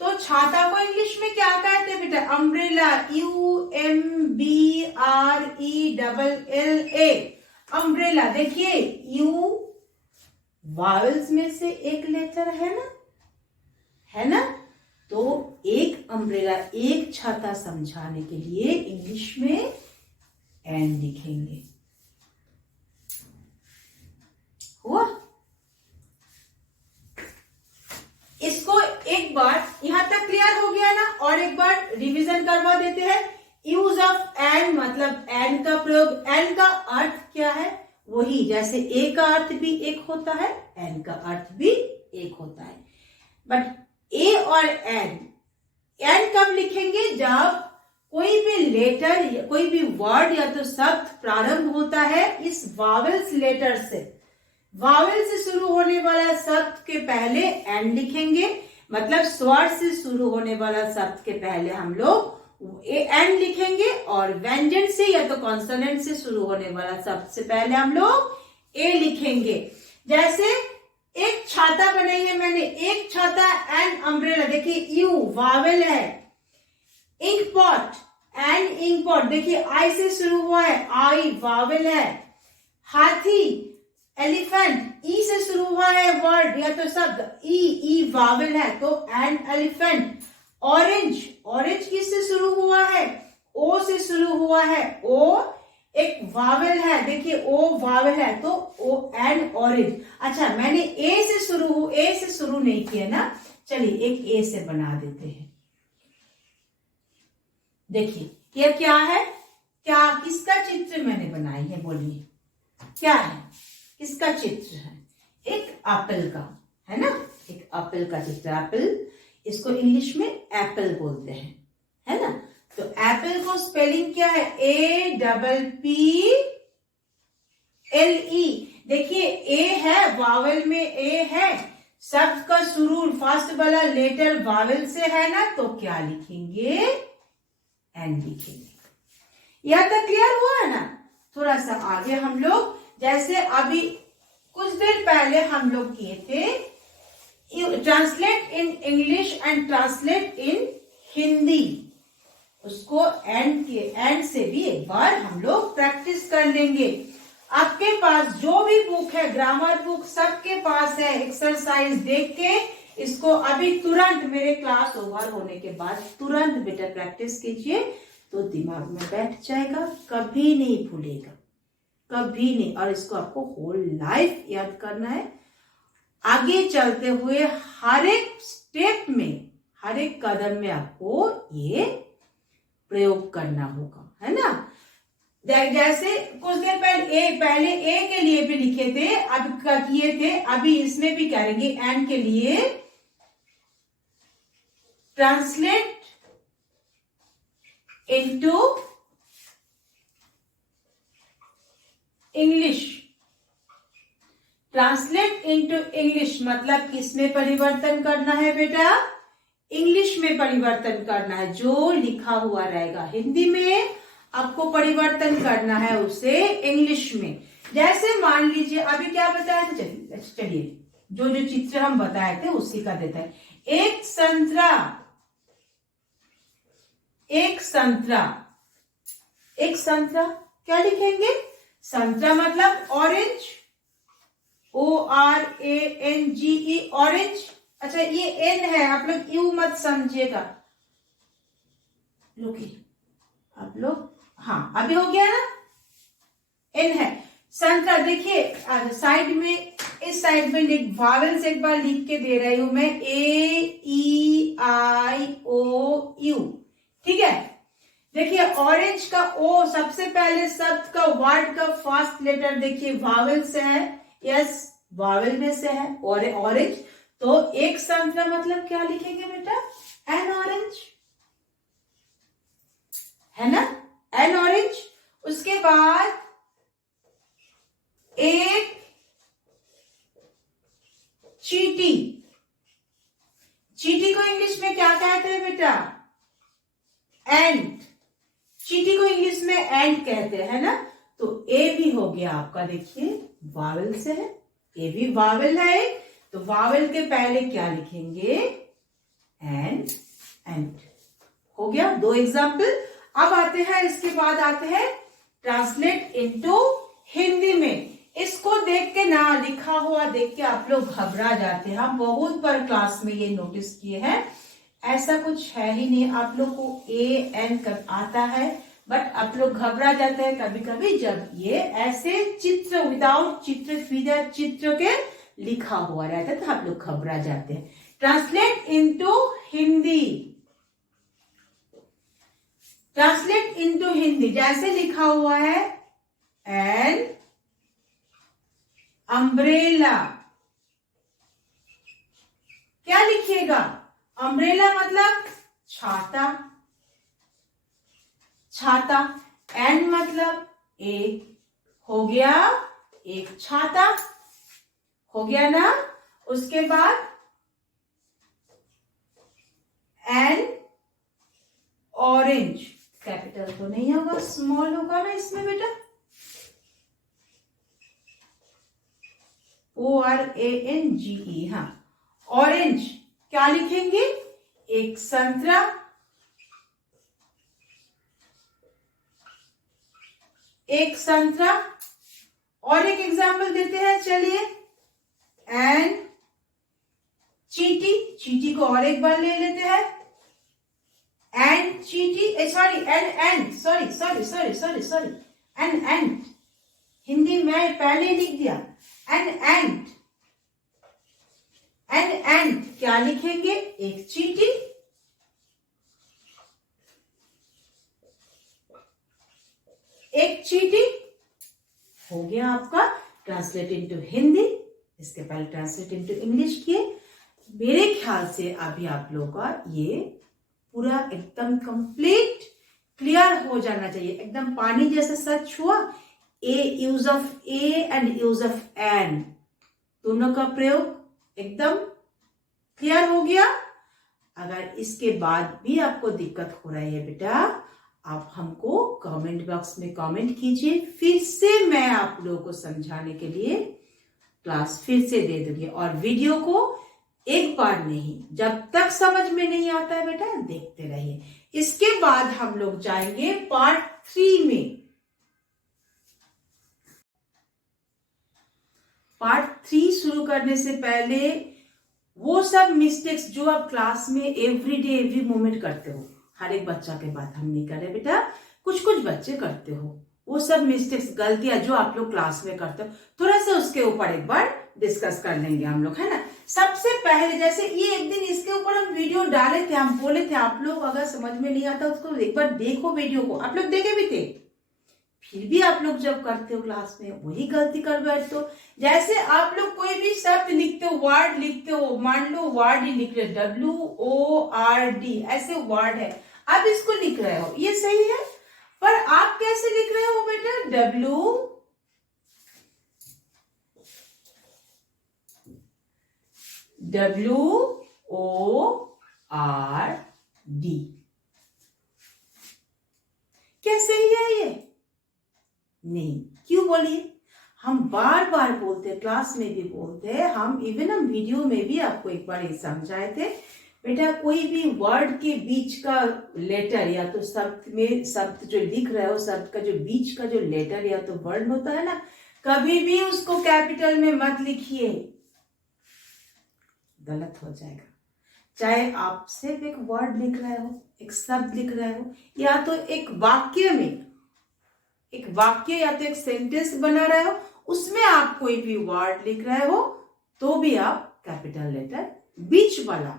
तो छाता को इंग्लिश में क्या कहते हैं बेटा, अम्ब्रेला, UMBRELLA, अम्ब्रेला। देखिए यू वावेल्स में से एक लेटर है ना, है ना। तो एक अम्ब्रेला, एक छाता समझाने के लिए इंग्लिश में एन लिखेंगे। हुआ। इसको एक बार यहां तक क्लियर हो गया ना, और एक बार रिवीजन करवा देते हैं। यूज ऑफ एन, मतलब एन का प्रयोग, एन का अर्थ क्या है, वही जैसे ए का अर्थ भी एक होता है, एन का अर्थ भी एक होता है। बट ए और एन कब लिखेंगे, जब कोई भी लेटर, कोई भी वर्ड या तो शब्द प्रारंभ होता है इस वावेल्स लेटर से। वावेल से शुरू होने वाला शब्द के पहले एन लिखेंगे, मतलब स्वर से शुरू होने वाला शब्द के पहले हम लोग एन लिखेंगे, और व्यंजन से या तो कॉन्सोनेंट से शुरू होने वाला शब्द से पहले हम लोग ए लिखेंगे। जैसे एक छाता बनाई है मैंने, एक छाता, एन अम्ब्रेला, देखिए यू वावेल है। Ink pot, an ink pot, देखिए आई से शुरू हुआ है, आई वावेल है। हाथी, एलिफेंट, ई से शुरू हुआ है वर्ड या तो शब्द, ई वावेल है, तो एन एलिफेंट। ऑरेंज, ऑरेंज किससे शुरू हुआ है, ओ से शुरू हुआ है, ओ एक वावेल है, देखिए ओ वावेल है, तो ओ एन ऑरेंज। अच्छा मैंने ए से शुरू नहीं किया ना, चलिए एक ए से बना देते हैं। देखिए ये क्या है, क्या किसका चित्र मैंने बनाई है, बोलिए क्या है, किसका चित्र है, एक एप्पल का, है ना, एक एप्पल का चित्र। एप्पल, इसको इंग्लिश में एप्पल बोलते हैं, है ना। तो एप्पल को स्पेलिंग क्या है, APPLE। देखिए ए है, वावल में ए है, शब्द का शुरू फर्स्ट वाला लेटर वावल से है ना, तो क्या लिखेंगे, एन लिखेंगे। यह तक क्लियर हुआ है ना। थोड़ा सा आगे हम लोग, जैसे अभी कुछ देर पहले हम लोग किए थे, translate in English and translate इन हिंदी, उसको एंड से भी एक बार हम लोग प्रैक्टिस कर लेंगे। आपके पास जो भी बुक है, ग्रामर बुक सबके पास है, एक्सरसाइज देख के इसको अभी तुरंत मेरे क्लास ओवर होने के बाद तुरंत बेटा प्रैक्टिस कीजिए, तो दिमाग में बैठ जाएगा, कभी नहीं भूलेगा, कभी नहीं। और इसको आपको होल लाइफ याद करना है। आगे चलते हुए हर एक स्टेप में, हर एक कदम में आपको ये प्रयोग करना होगा, है ना। जैसे कुछ देर पहले ए के लिए भी लिखे थे, अब किए थे, अभी इसमें भी करेंगे एंड के लिए। Translate into English, translate into English मतलब किसमें परिवर्तन करना है बेटा, इंग्लिश में परिवर्तन करना है। जो लिखा हुआ रहेगा हिंदी में आपको परिवर्तन करना है उसे इंग्लिश में। जैसे मान लीजिए अभी क्या बताया था, चलिए जो जो चित्र हम बताए थे उसी का देता है। एक संतरा, एक संतरा, एक संतरा क्या लिखेंगे, संतरा मतलब ऑरेंज, ORANGE ऑरेंज। अच्छा ये एन है, आप लोग यू मत समझिएगा, आप लोग, हाँ अभी हो गया ना, एन है संतरा। देखिए साइड में, इस साइड में वावेल्स एक बार लिख के दे रही हूं मैं, AEIOU, ठीक है। देखिए ऑरेंज का ओ सबसे पहले शब्द का वर्ड का फर्स्ट लेटर देखिए वावेल से है, यस वावेल में से है, और ऑरेंज। तो एक संतरा मतलब क्या लिखेंगे बेटा, एन ऑरेंज, है ना, एन ऑरेंज। उसके बाद एक चींटी, चींटी को इंग्लिश में क्या कहते हैं बेटा, एंट, चींटी को इंग्लिश में एंट कहते हैं ना। तो ए भी हो गया आपका, देखिए वावेल से है, ए भी वावेल है, तो वावेल के पहले क्या लिखेंगे, एन, एंट, हो गया दो एग्जाम्पल। अब आते हैं, इसके बाद आते हैं ट्रांसलेट इनटू हिंदी में। इसको देख के ना, लिखा हुआ देख के आप लोग घबरा जाते हैं, हम बहुत बार क्लास में ये नोटिस किए हैं, ऐसा कुछ है ही नहीं, आप लोग को AN कर आता है, बट आप लोग घबरा जाते हैं कभी कभी जब ये ऐसे चित्र विदाउट चित्र, फिर चित्र के लिखा हुआ रहता है, तो आप लोग घबरा जाते हैं। Translate into Hindi, translate into Hindi जैसे लिखा हुआ है, एन अम्ब्रेला, क्या लिखिएगा, अम्ब्रेला मतलब छाता, छाता, एन मतलब एक, हो गया एक छाता, हो गया ना। उसके बाद एन ऑरेंज, कैपिटल तो नहीं होगा, स्मॉल होगा ना इसमें बेटा, ORANGE, हाँ ऑरेंज क्या लिखेंगे, एक संतरा, एक संतरा। और एक एग्जाम्पल देते हैं, चलिए, एन चींटी, चींटी को और एक बार ले लेते हैं, एन चींटी, sorry an sorry sorry sorry sorry sorry an ant, Hindi में पहले लिख दिया, एन एंट, एन एंट क्या लिखेंगे, एक चींटी, एक चींटी, हो गया आपका ट्रांसलेट इनटू हिंदी। इसके पहले ट्रांसलेट इनटू इंग्लिश किए। मेरे ख्याल से अभी आप लोगों का ये पूरा एकदम कंप्लीट क्लियर हो जाना चाहिए, एकदम पानी जैसा सच हुआ। A use of a and use of an दोनों का प्रयोग एकदम क्लियर हो गया। अगर इसके बाद भी आपको दिक्कत हो रही है बेटा, आप हमको कमेंट बॉक्स में कमेंट कीजिए, फिर से मैं आप लोगों को समझाने के लिए क्लास फिर से दे दूंगी। और वीडियो को एक बार नहीं, जब तक समझ में नहीं आता है बेटा देखते रहिए। इसके बाद हम लोग जाएंगे पार्ट 3 में। पार्ट 3 शुरू करने से पहले वो सब मिस्टेक्स जो आप क्लास में एवरी मोमेंट करते हो, हर एक बच्चा के बात हम नहीं कर रहे बेटा, कुछ बच्चे करते हो, वो सब मिस्टेक्स गलतियां जो आप लोग क्लास में करते हो, थोड़ा सा उसके ऊपर एक बार डिस्कस कर लेंगे हम लोग, है ना। सबसे पहले जैसे ये एक दिन इसके ऊपर हम वीडियो डाले थे, हम बोले थे आप लोग अगर समझ में नहीं आता उसको एक बार देखो वीडियो को, आप लोग देखे भी थे। फिर भी आप लोग जब करते हो क्लास में वही गलती कर बैठते हो। जैसे आप लोग कोई भी शब्द लिखते हो, वर्ड लिखते हो, मान लो वर्ड ही लिख रहे WORD ऐसे वर्ड है, आप इसको लिख रहे हो, ये सही है, पर आप कैसे लिख रहे हो बेटा, WORD, क्या सही है ये? नहीं, क्यों बोलिए? हम बार बार बोलते हैं, क्लास में भी बोलते हैं, हम वीडियो में भी आपको एक बार ये समझाए थे बेटा, कोई भी वर्ड के बीच का लेटर या तो शब्द जो लिख रहे हो, शब्द का जो बीच का जो लेटर या तो वर्ड होता है ना, कभी भी उसको कैपिटल में मत लिखिए, गलत हो जाएगा। चाहे आप सिर्फ एक वर्ड लिख रहे हो, एक शब्द लिख रहे हो, या तो एक वाक्य या तो एक सेंटेंस बना रहे हो, उसमें आप कोई भी वर्ड लिख रहे हो तो भी आप कैपिटल लेटर बीच वाला,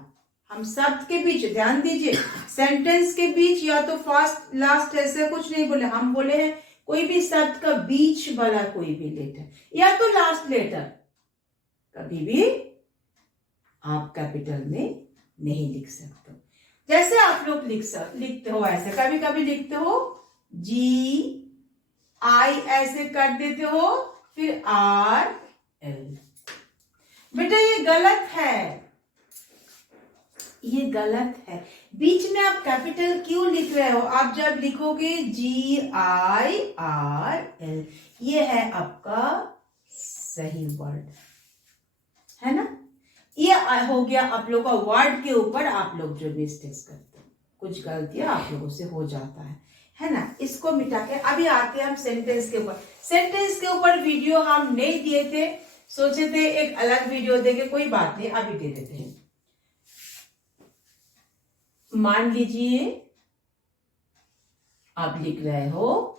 हम शब्द के बीच, ध्यान दीजिए, सेंटेंस के बीच या तो फर्स्ट लास्ट ऐसे कुछ नहीं बोले, हम बोले हैं कोई भी शब्द का बीच वाला कोई भी लेटर या तो लास्ट लेटर कभी भी आप कैपिटल में नहीं लिख सकते। जैसे आप लोग लिखते हो ऐसे, कभी कभी लिखते हो GI ऐसे कर देते हो, फिर RL, बेटा ये गलत है, ये गलत है। बीच में आप कैपिटल क्यों लिख रहे हो? आप जब लिखोगे GIRL, ये है आपका सही वर्ड, है ना। ये हो गया आप लोग का वर्ड के ऊपर आप लोग जो मिस्टेक्स करते हो, कुछ गलतियां आप लोगों से हो जाता है ना। इसको मिटा के अभी आते हैं हम सेंटेंस के ऊपर। सेंटेंस के ऊपर वीडियो हम नहीं दिए थे, सोचे थे एक अलग वीडियो देंगे, कोई बात नहीं अभी दे देते हैं। मान लीजिए आप लिख रहे हो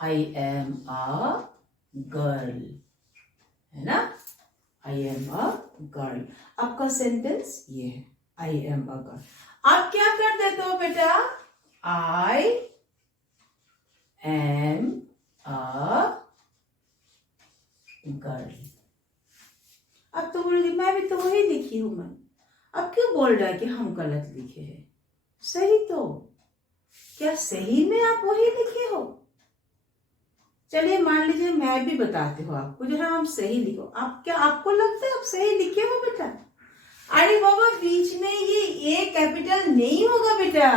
I am a girl, है ना, I am a girl, आपका सेंटेंस ये है I am a girl। आप क्या कर देते हो बेटा, I am a girl। अब तो बोलोगे मैं भी तो वही लिखी हूं, मैं अब क्यों बोल रहा है कि हम गलत लिखे हैं? सही तो, क्या सही में आप वही लिखे हो? चलिए मान लीजिए मैं भी बताती हूँ आपको, जो है हम सही लिखो। आप क्या आपको लगता है आप सही लिखे हो बेटा? अरे बाबा बीच में ये ए कैपिटल नहीं होगा बेटा,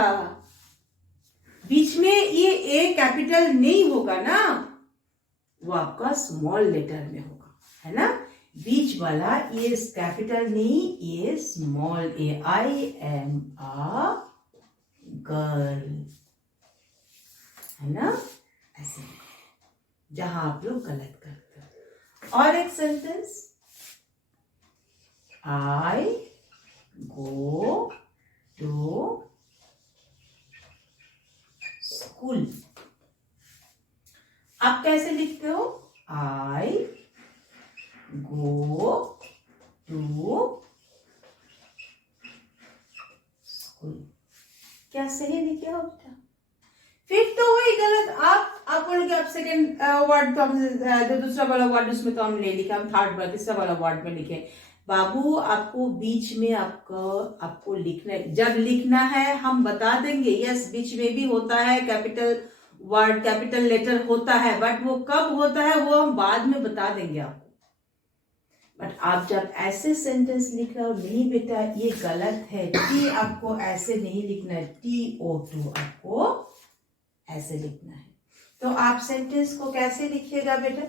बीच में ये ए कैपिटल नहीं होगा ना, वो आपका स्मॉल लेटर में होगा, है ना। बीच वाला ये कैपिटल नहीं, ये small A, I am a girl, है ना, ऐसे जहां आप लोग गलत करते हो। और एक sentence, I go to school, आप कैसे लिखते हो, I go to school, क्या सही लिखे हो बेटा? फिर तो वही गलत। आप बोलोगे आप सेकंड वर्ड तो हम दूसरा वाला वर्ड उसमें तो हम नहीं लिखे, हम थर्ड वाला तीसरा वाला वर्ड में लिखे, बाबू आपको बीच में आपको लिखना है। जब लिखना है हम बता देंगे, यस बीच में भी होता है कैपिटल वर्ड, कैपिटल लेटर होता है, बट वो कब होता है वो हम बाद में बता देंगे आपको। बट आप जब ऐसे सेंटेंस लिख रहे हो, नहीं बेटा ये गलत है, टी आपको ऐसे नहीं लिखना है, TO2 आपको ऐसे लिखना है। तो आप सेंटेंस को कैसे लिखिएगा बेटा,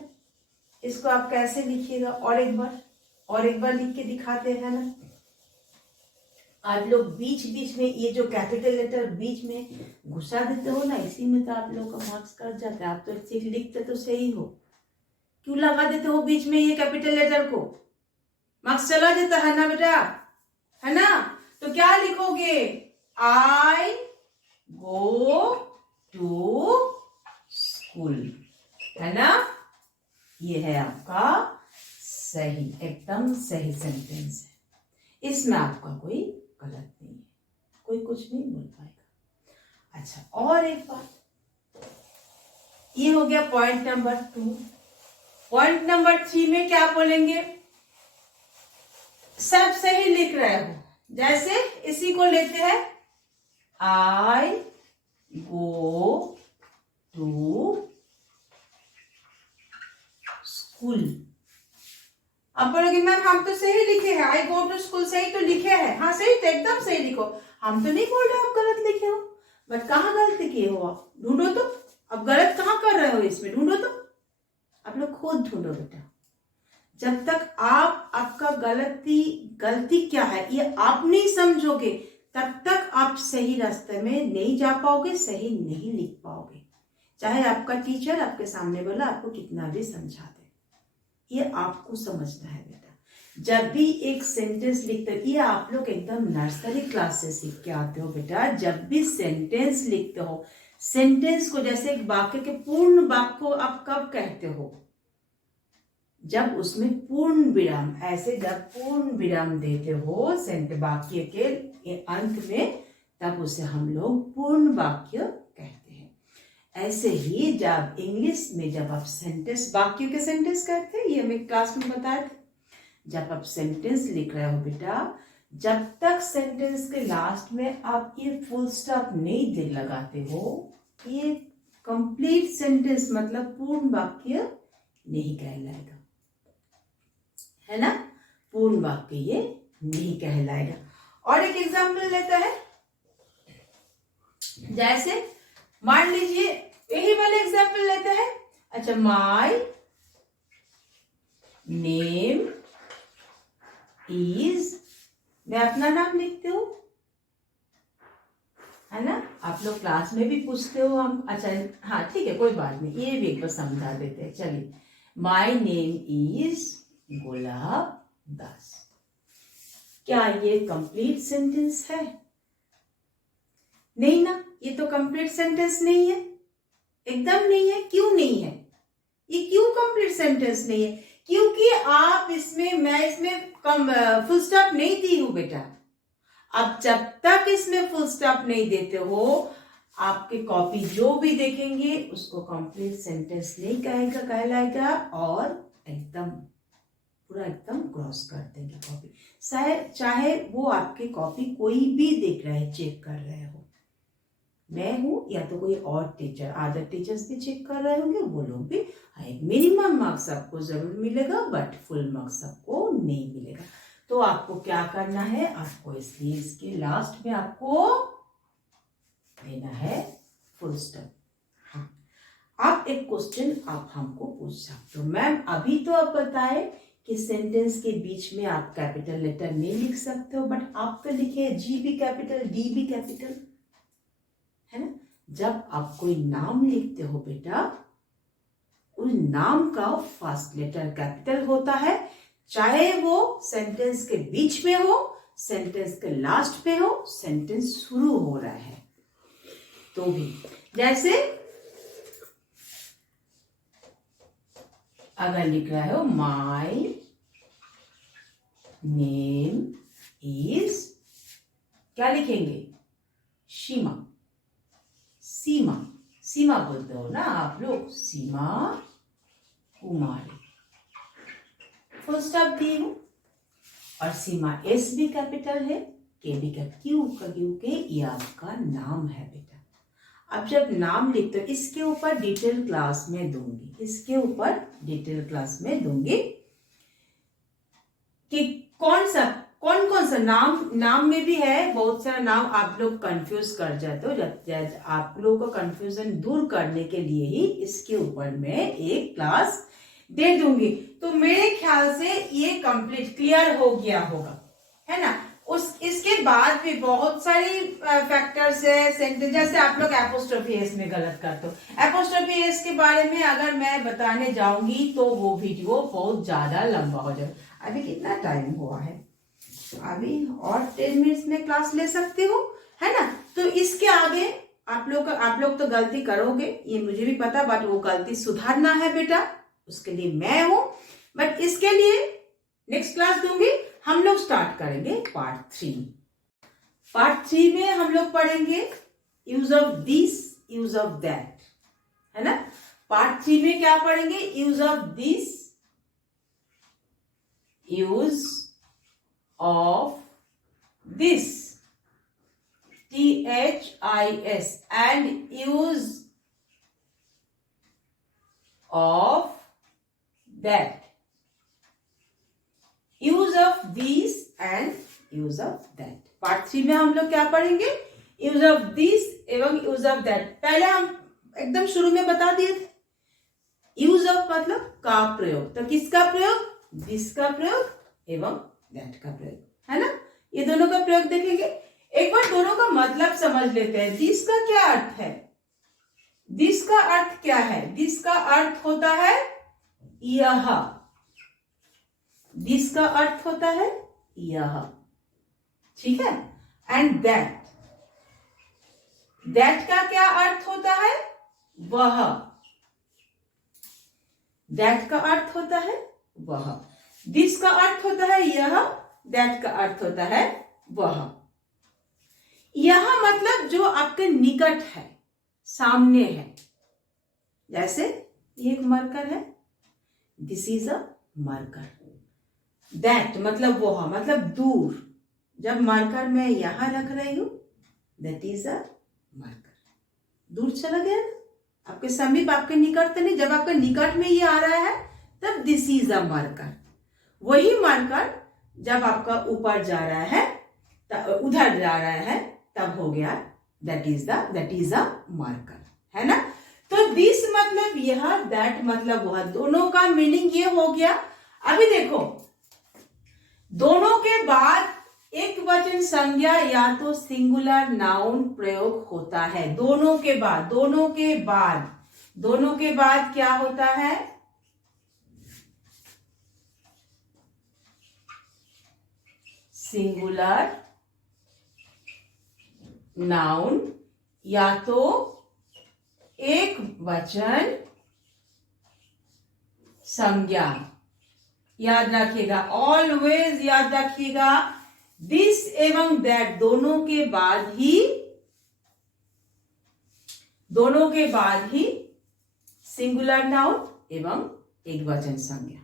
इसको आप कैसे लिखिएगा, और एक बार लिख के दिखाते हैं ना। आप लोग बीच बीच में ये जो कैपिटल लेटर बीच में घुसा देते हो ना, इसी में तो आप लोग का मार्क्स कट जाता है। आप तो सिर्फ लिखते तो सही हो, क्यों लगा देते हो बीच में ये कैपिटल लेटर को, मार्क्स चला जाता है ना बेटा, है ना। तो क्या लिखोगे, आई गो टू स्कूल, है ना। ये है आपका सही, एकदम सही सेंटेंस है, इसमें आपका कोई गलत नहीं है, कोई कुछ नहीं बोल पाएगा। अच्छा, और एक बात, ये हो गया पॉइंट नंबर 2। पॉइंट नंबर 3 में क्या बोलेंगे, सब सही लिख रहे हो, जैसे इसी को लेते हैं, आई गो टू स्कूल। अब बोलोगे मैम हम तो सही लिखे हैं, आई गो टू स्कूल सही तो लिखे हैं, हाँ सही तो एकदम सही लिखो, हम तो नहीं बोल रहे आप गलत लिखे हो, बट कहाँ गलती किए हो आप, ढूंढो तो, अब गलत कहाँ कर रहे हो इसमें, ढूंढो तो, आप लोग खुद ढूंढो बेटा। जब तक आप आपका गलती क्या है ये आप नहीं समझोगे, तब तक आप सही रास्ते में नहीं जा पाओगे, सही नहीं लिख पाओगे, चाहे आपका टीचर आपके सामने बोला आपको कितना भी समझा दे। ये आपको समझना है बेटा। जब भी एक सेंटेंस लिखते हो, ये आप लोग एकदम नर्सरी क्लास से सीख के आते हो बेटा। जब भी सेंटेंस लिखते हो, सेंटेंस को जैसे एक वाक्य के पूर्ण वाक्य को आप कब कहते हो, जब उसमें पूर्ण विराम, ऐसे जब पूर्ण विराम देते हो वाक्य के अंत में, तब उसे हम लोग पूर्ण वाक्य कहते हैं। ऐसे ही जब इंग्लिश में जब आप सेंटेंस, वाक्य के सेंटेंस कहते हैं, ये हमें क्लास में बताया था। जब आप सेंटेंस लिख रहे हो बेटा, जब तक सेंटेंस के लास्ट में आप ये फुल स्टॉप नहीं दे लगाते हो, ये कंप्लीट सेंटेंस मतलब पूर्ण वाक्य नहीं कहलाएगा, है ना। पूर्ण वाक्य ये नहीं कहलाएगा। और एक एग्जाम्पल लेते हैं, जैसे मान लीजिए यही वाले एग्जाम्पल लेते हैं। अच्छा, माय नेम इज, मैं अपना नाम लिखती हूँ, है ना। आप लोग क्लास में भी पूछते हो हम, अच्छा हाँ ठीक है कोई बात नहीं, ये भी एक बार समझा देते हैं। चलिए, माय नेम इज गुलाब दास। क्या ये कंप्लीट सेंटेंस है? नहीं ना, ये तो कंप्लीट सेंटेंस नहीं है, एकदम नहीं है। क्यों नहीं है? ये क्यों कंप्लीट सेंटेंस नहीं है? क्योंकि आप इसमें, मैं इसमें फुल स्टॉप नहीं दी हूं बेटा। अब जब तक इसमें फुल स्टॉप नहीं देते हो, आपके कॉपी जो भी देखेंगे उसको कंप्लीट सेंटेंस नहीं कहलाएगा, और एकदम पूरा एकदम क्रॉस कर देंगे कॉपी। चाहे वो आपकी कॉपी कोई भी देख रहा है, चेक कर रहे हो, मैं हूं या तो कोई और टीचर, अदर टीचर्स भी चेक कर रहे होंगे, वो लोग भी, एक मिनिमम मार्क्स आपको जरूर मिलेगा, बट फुल मार्क्स आपको नहीं मिलेगा। तो आपको क्या करना है, आपको इसलिए इसके लास्ट में आपको देना है फुल स्टॉप। हाँ, आप एक क्वेश्चन आप हमको पूछ सकते हो, मैम अभी तो आप बताए कि सेंटेंस के बीच में आप कैपिटल लेटर नहीं लिख सकते हो, बट आप तो लिखे जी भी कैपिटल, डी भी कैपिटल, है ना। जब आप कोई नाम लिखते हो बेटा, उस नाम का फर्स्ट लेटर कैपिटल होता है, चाहे वो सेंटेंस के बीच में हो, सेंटेंस के लास्ट पे हो, सेंटेंस शुरू हो रहा है तो भी। जैसे अगर लिख रहा हो माय नेम इज, क्या लिखेंगे? सीमा, सीमा, सीमा बोलते हो ना आप लोग, सीमा कुमारी, फुल स्टॉप दी हूं। और सीमा एस भी कैपिटल है, के भी कैपिटल, क्योंकि ये आपका नाम है बेटा। अब जब नाम लिखते हो इसके ऊपर डिटेल क्लास में दूंगी, इसके ऊपर डिटेल क्लास में दूंगी कि कौन कौन सा नाम में भी है बहुत सारा नाम, आप लोग कंफ्यूज कर जाते हो। जब आप लोगों को कंफ्यूजन दूर करने के लिए ही इसके ऊपर मैं एक क्लास दे दूंगी। तो मेरे ख्याल से ये कंप्लीट क्लियर हो गया होगा, है ना। इसके बाद भी बहुत सारी फैक्टर्स है, सेंटेंस, जैसे आप लोग एपोस्ट्रोफी एस में गलत करते हो। एपोस्ट्रोफी एस के बारे में अगर मैं बताने जाऊंगी तो वो वीडियो बहुत ज्यादा लंबा हो जाएगा। अभी कितना टाइम हुआ है, अभी और 10 मिनट्स में क्लास ले सकती हूँ, है ना। तो इसके आगे आप लोग तो गलती करोगे, ये मुझे भी पता, बट वो गलती सुधारना है बेटा, उसके लिए मैं हूं। बट इसके लिए नेक्स्ट क्लास दूंगी। हम लोग स्टार्ट करेंगे पार्ट 3। पार्ट 3 में हम लोग पढ़ेंगे use of this, use of that, है ना। पार्ट 3 में क्या पढ़ेंगे, use of this, use of this, THIS, and use of that, use of these and use of that। Part 3 में हम लोग क्या पढ़ेंगे, यूज ऑफ दिस एवं यूज ऑफ दैट। पहले हम एकदम शुरू में बता दिए थे, यूज ऑफ मतलब का प्रयोग, तो किसका प्रयोग, दिस का प्रयोग एवं दैट का प्रयोग, है ना। ये दोनों का प्रयोग देखेंगे। एक बार दोनों का मतलब समझ लेते हैं। दिस का क्या अर्थ है, दिस का अर्थ क्या है, दिस का अर्थ होता है यह, दिस का अर्थ होता है यह, ठीक है। एंड दैट, दैट का क्या अर्थ होता है, वह, दैट का अर्थ होता है वह। दिस का अर्थ होता है यह, दैट का अर्थ होता है वह। यह मतलब जो आपके निकट है, सामने है। जैसे ये एक मार्कर है, this is a marker. That मतलब वह, मतलब दूर। जब मार्कर मैं यहां रख रही हूं, दैट इज अ मार्कर, दूर चला गया ना, आपके समीप, आपके निकट तो नहीं। जब आपके निकट में ये आ रहा है तब दिस इज अ मार्कर। वही मार्कर जब आपका ऊपर जा रहा है, उधर जा रहा है, तब हो गया दैट इज अ मार्कर, है ना। तो दिस मतलब यह, दैट मतलब वह, दोनों का मीनिंग ये हो गया। अभी देखो, दोनों के बाद एक वचन संज्ञा या तो सिंगुलर नाउन प्रयोग होता है। दोनों के बाद, दोनों के बाद, दोनों के बाद क्या होता है, सिंगुलर नाउन या तो एक वचन संज्ञा। याद रखिएगा, ऑलवेज याद रखिएगा, दिस एवं दैट दोनों के बाद ही सिंगुलर नाउन एवं एक वचन संज्ञा,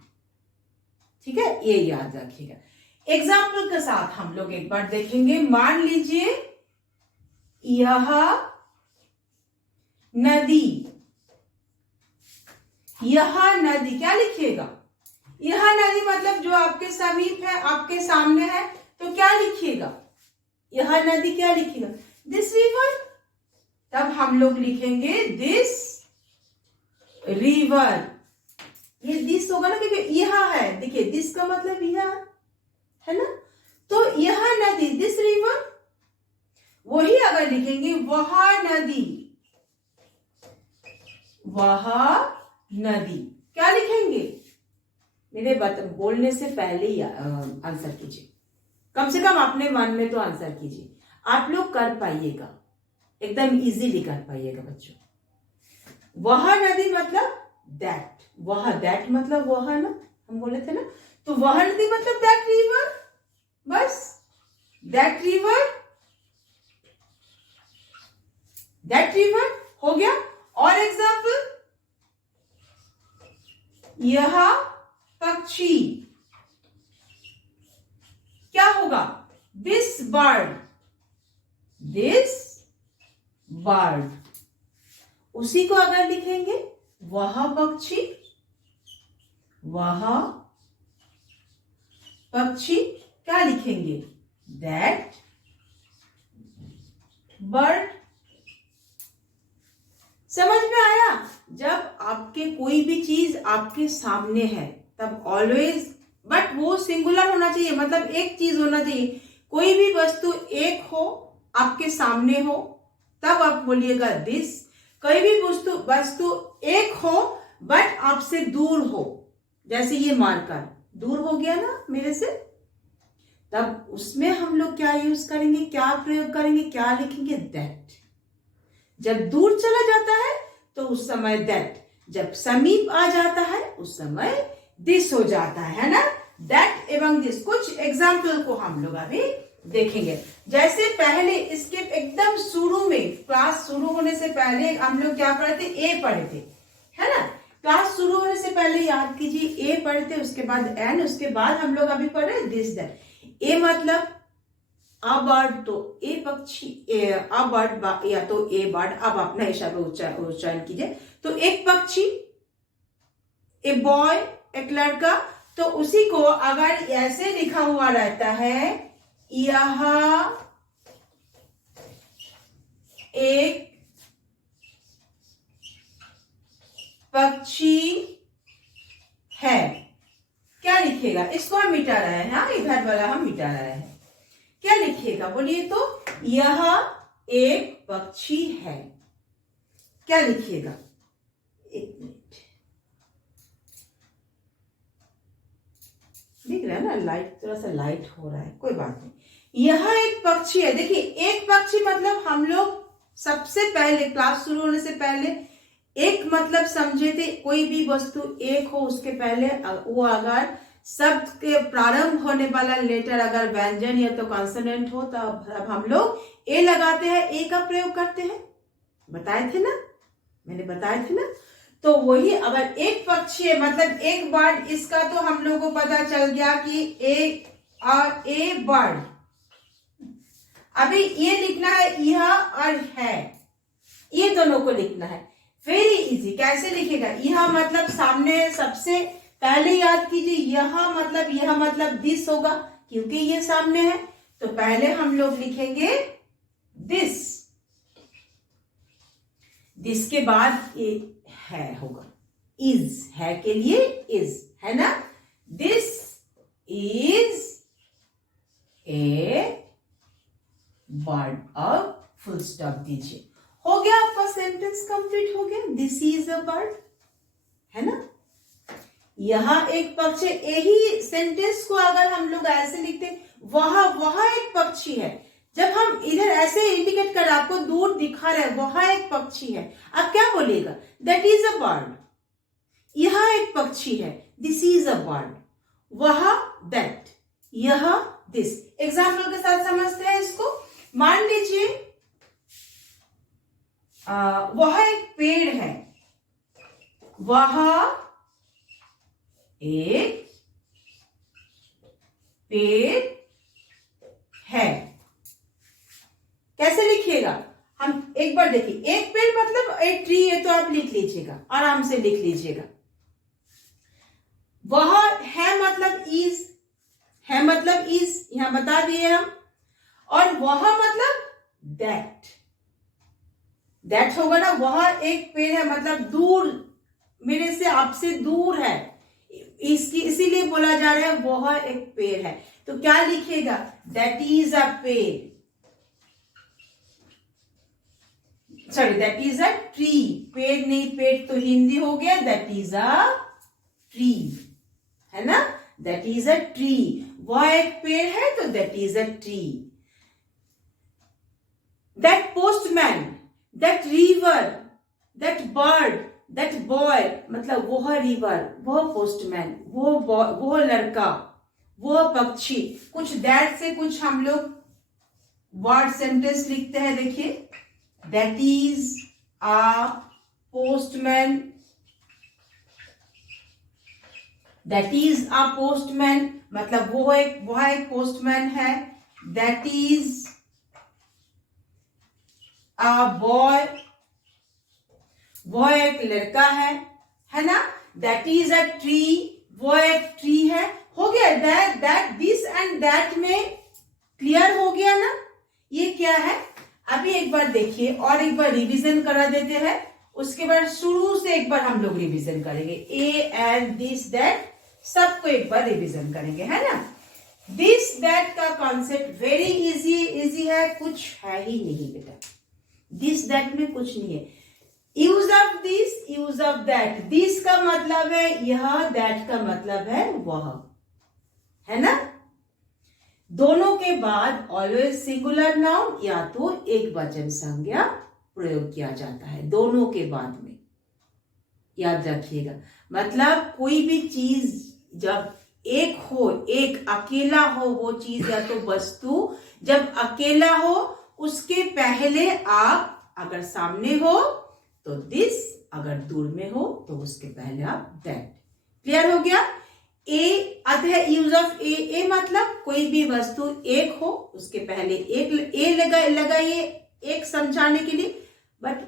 ठीक है, ये याद रखिएगा। एग्जाम्पल के साथ हम लोग एक बार देखेंगे। मान लीजिए यह नदी, यह नदी, क्या लिखिएगा, यह नदी मतलब जो आपके समीप है, आपके सामने है, तो क्या लिखिएगा, यह नदी क्या लिखिएगा, दिस रिवर। तब हम लोग लिखेंगे दिस रिवर। ये दिस होगा ना, क्योंकि यह है, देखिए दिस का मतलब यह है ना, तो यह नदी, दिस रिवर। वही अगर लिखेंगे वह नदी, वह नदी, क्या लिखेंगे, मेरे बोलने से पहले ही आंसर कीजिए, कम से कम अपने मन में तो आंसर कीजिए। आप लोग कर पाइएगा, एकदम इजीली कर पाइएगा बच्चों। वह नदी मतलब दैट, वह, दैट मतलब वह ना, हम बोले थे ना, तो वह नदी मतलब दैट रिवर, बस दैट रिवर, दैट रिवर हो गया। और एग्जाम्पल, यह पक्षी, बर्ड, दिस बर्ड। उसी को अगर लिखेंगे वह पक्षी, वह पक्षी, क्या लिखेंगे? That bird. समझ में आया? जब आपके कोई भी चीज आपके सामने है तब ऑलवेज, बट वो सिंगुलर होना चाहिए, मतलब एक चीज होना चाहिए। कोई भी वस्तु एक हो, आपके सामने हो, तब आप बोलिएगा दिस। कोई भी वस्तु एक हो बट आपसे दूर हो, जैसे ये मार्कर दूर हो गया ना मेरे से, तब उसमें हम लोग क्या यूज करेंगे, क्या प्रयोग करेंगे, क्या लिखेंगे? दैट। जब दूर चला जाता है तो उस समय दैट, जब समीप आ जाता है उस समय दिस हो जाता है ना। दैट एवं दिस। कुछ एग्जाम्पल को हम लोग अभी देखेंगे। जैसे पहले इसके एकदम शुरू में, क्लास शुरू होने से पहले हम लोग क्या पढ़े थे? ए पढ़े थे, है ना। क्लास शुरू होने से पहले याद कीजिए, ए पढ़े थे, उसके बाद एन, उसके बाद हम लोग अभी पढ़ रहे हैं दिस दैट। ए मतलब अ बर्ड, तो ए पक्षी, अ बर्ड या तो ए बर्ड। अब अपना हिसाब उच्चारण कीजिए। तो एक पक्षी, ए बॉय, एक लड़का। तो उसी को अगर ऐसे लिखा हुआ रहता है, यह एक पक्षी है, क्या लिखेगा? इसको हम मिटा रहे हैं, हाँ, इधर वाला हम मिटा रहे हैं। क्या लिखिएगा बोलिए तो? यह एक पक्षी है, क्या लिखिएगा? एक मिनट, दिख रहा है ना, लाइट थोड़ा सा लाइट हो रहा है, कोई बात नहीं। यह एक पक्षी है। देखिए, एक पक्षी मतलब हम लोग सबसे पहले क्लास शुरू होने से पहले एक मतलब समझे थे, कोई भी वस्तु एक हो उसके पहले वो अगर शब्द के प्रारंभ होने वाला लेटर अगर व्यंजन या तो कॉन्सोनेंट हो तो अब हम लोग ए लगाते हैं, ए का प्रयोग करते हैं। बताए थे ना, मैंने बताए थे ना। तो वही अगर एक पक्षी है मतलब एक बर्ड, इसका तो हम लोगों को पता चल गया कि ए बर्ड। अभी ये लिखना है यह और है, ये दोनों को लिखना है। Very easy. कैसे लिखेगा? यह मतलब सामने सबसे पहले याद कीजिए, यह मतलब दिस होगा क्योंकि ये सामने है। तो पहले हम लोग लिखेंगे दिस, दिस के बाद ये है होगा, इज, है के लिए इज, है ना। This is a bird. अब फुल स्टॉप दीजिए, हो गया आपका सेंटेंस कंप्लीट हो गया। दिस इज अ बर्ड, है ना। यह एक पक्षी, यही सेंटेंस को अगर हम लोग ऐसे लिखते, वह एक पक्षी है। जब हम इधर ऐसे इंडिकेट कर, आपको दूर दिखा रहे, वह एक पक्षी है, आप क्या बोलिएगा? That is a bird. यह एक पक्षी है, दिस इज अ बर्ड। वह दैट, यह दिस। एग्जाम्पल के साथ समझते हैं इसको। मान लीजिए वह एक पेड़ है, वह एक पेड़ है। कैसे लिखिएगा? हम एक बार देखिए, एक पेड़ मतलब एक ट्री है, तो आप लिख लीजिएगा, आराम से लिख लीजिएगा। वह है मतलब इज, है मतलब इज, यहां बता दिए हम। और वह मतलब दैट, दैट होगा ना। वह एक पेड़ है मतलब दूर, मेरे से आपसे दूर है, इसकी इसीलिए बोला जा रहा है वह एक पेड़ है। तो क्या लिखेगा? दैट इज अ पेड़, sorry that is a tree. पेड़ नहीं, पेड़ तो हिंदी हो गया, दैट इज अ ट्री, है ना। दैट इज अ ट्री, वह एक पेड़ है तो that is a tree. That postman, that river, that bird, that boy, मतलब वह रिवर, वह पोस्टमैन, वो लड़का, वह पक्षी। कुछ दैट से कुछ हम लोग वर्ड सेंटेंस लिखते हैं। देखिए, that is a postman, that is a postman मतलब वह एक पोस्टमैन है। That is a boy, boy एक लड़का है ना। दैट इज अ ट्री, वो एक ट्री है। हो गया, दैट दिस एंड दैट में क्लियर हो गया ना। ये क्या है, अभी एक बार देखिए और एक बार रिवीजन करा देते हैं, उसके बाद शुरू से एक बार हम लोग रिवीजन करेंगे। ए एंड दिस दैट सबको एक बार रिवीजन करेंगे, है ना। दिस दैट का कॉन्सेप्ट वेरी इजी है, कुछ है ही नहीं बेटा। दिस दैट में कुछ नहीं है। Use of this, use of that. This का मतलब है यह, दैट का मतलब है वह, है ना। दोनों के बाद ऑलवेज सिंगुलर नाउन या तो एक वचन संज्ञा प्रयोग किया जाता है, दोनों के बाद में, याद रखिएगा। मतलब कोई भी चीज जब एक हो, एक अकेला हो वो चीज या तो वस्तु, जब अकेला हो उसके पहले आप, अगर सामने हो तो दिस, अगर दूर में हो तो उसके पहले आप दैट। क्लियर हो गया। ए अतः यूज ऑफ ए, ए मतलब कोई भी वस्तु एक हो उसके पहले एक ए लगाइए एक समझाने के लिए, बट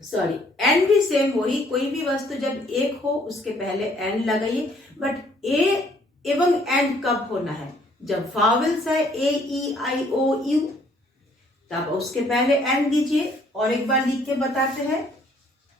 सॉरी एंड भी सेम वही, कोई भी वस्तु जब एक हो उसके पहले एंड लगाइए, बट ए एवं एंड कब होना है, जब वावल्स है ए ई आई ओ यू, तब उसके पहले एंड दीजिए। और एक बार लिख के बताते हैं,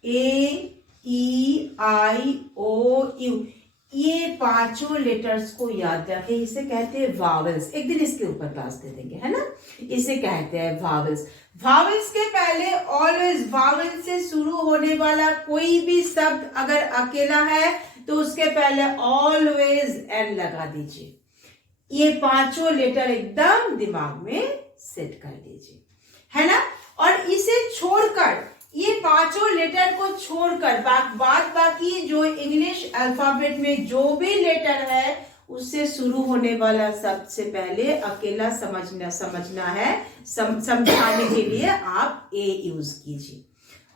ए ई आई ओ यू, ये पांचों लेटर्स को याद रखें, इसे कहते हैं वावल्स। एक दिन इसके ऊपर क्लास दे देंगे, है ना। इसे कहते हैं वावल्स। वावल्स के पहले ऑलवेज, वावल से शुरू होने वाला कोई भी शब्द अगर अकेला है तो उसके पहले ऑलवेज एन लगा दीजिए। ये पांचों लेटर एकदम दिमाग में सेट कर दीजिए, है ना। और इसे छोड़कर, ये पांचों लेटर को छोड़कर बाकी जो इंग्लिश अल्फाबेट में जो भी लेटर है उससे शुरू होने वाला सबसे पहले अकेला समझना है। समझाने के लिए आप ए यूज कीजिए।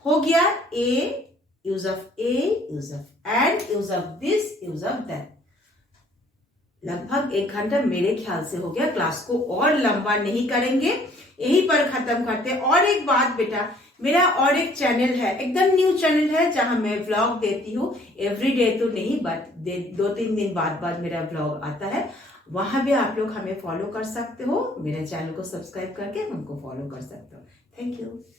हो गया a, use of a, use of and, use of this, use of that. लगभग 1 घंटा मेरे ख्याल से हो गया, क्लास को और लंबा नहीं करेंगे, यहीं पर खत्म करते हैं। और एक बात बेटा, मेरा और एक चैनल है, एकदम न्यू चैनल है, जहां मैं व्लॉग देती हूँ। एवरीडे तो नहीं, बट 2-3 दिन बाद मेरा व्लॉग आता है। वहां भी आप लोग हमें फॉलो कर सकते हो, मेरे चैनल को सब्सक्राइब करके हमको फॉलो कर सकते हो। Thank you.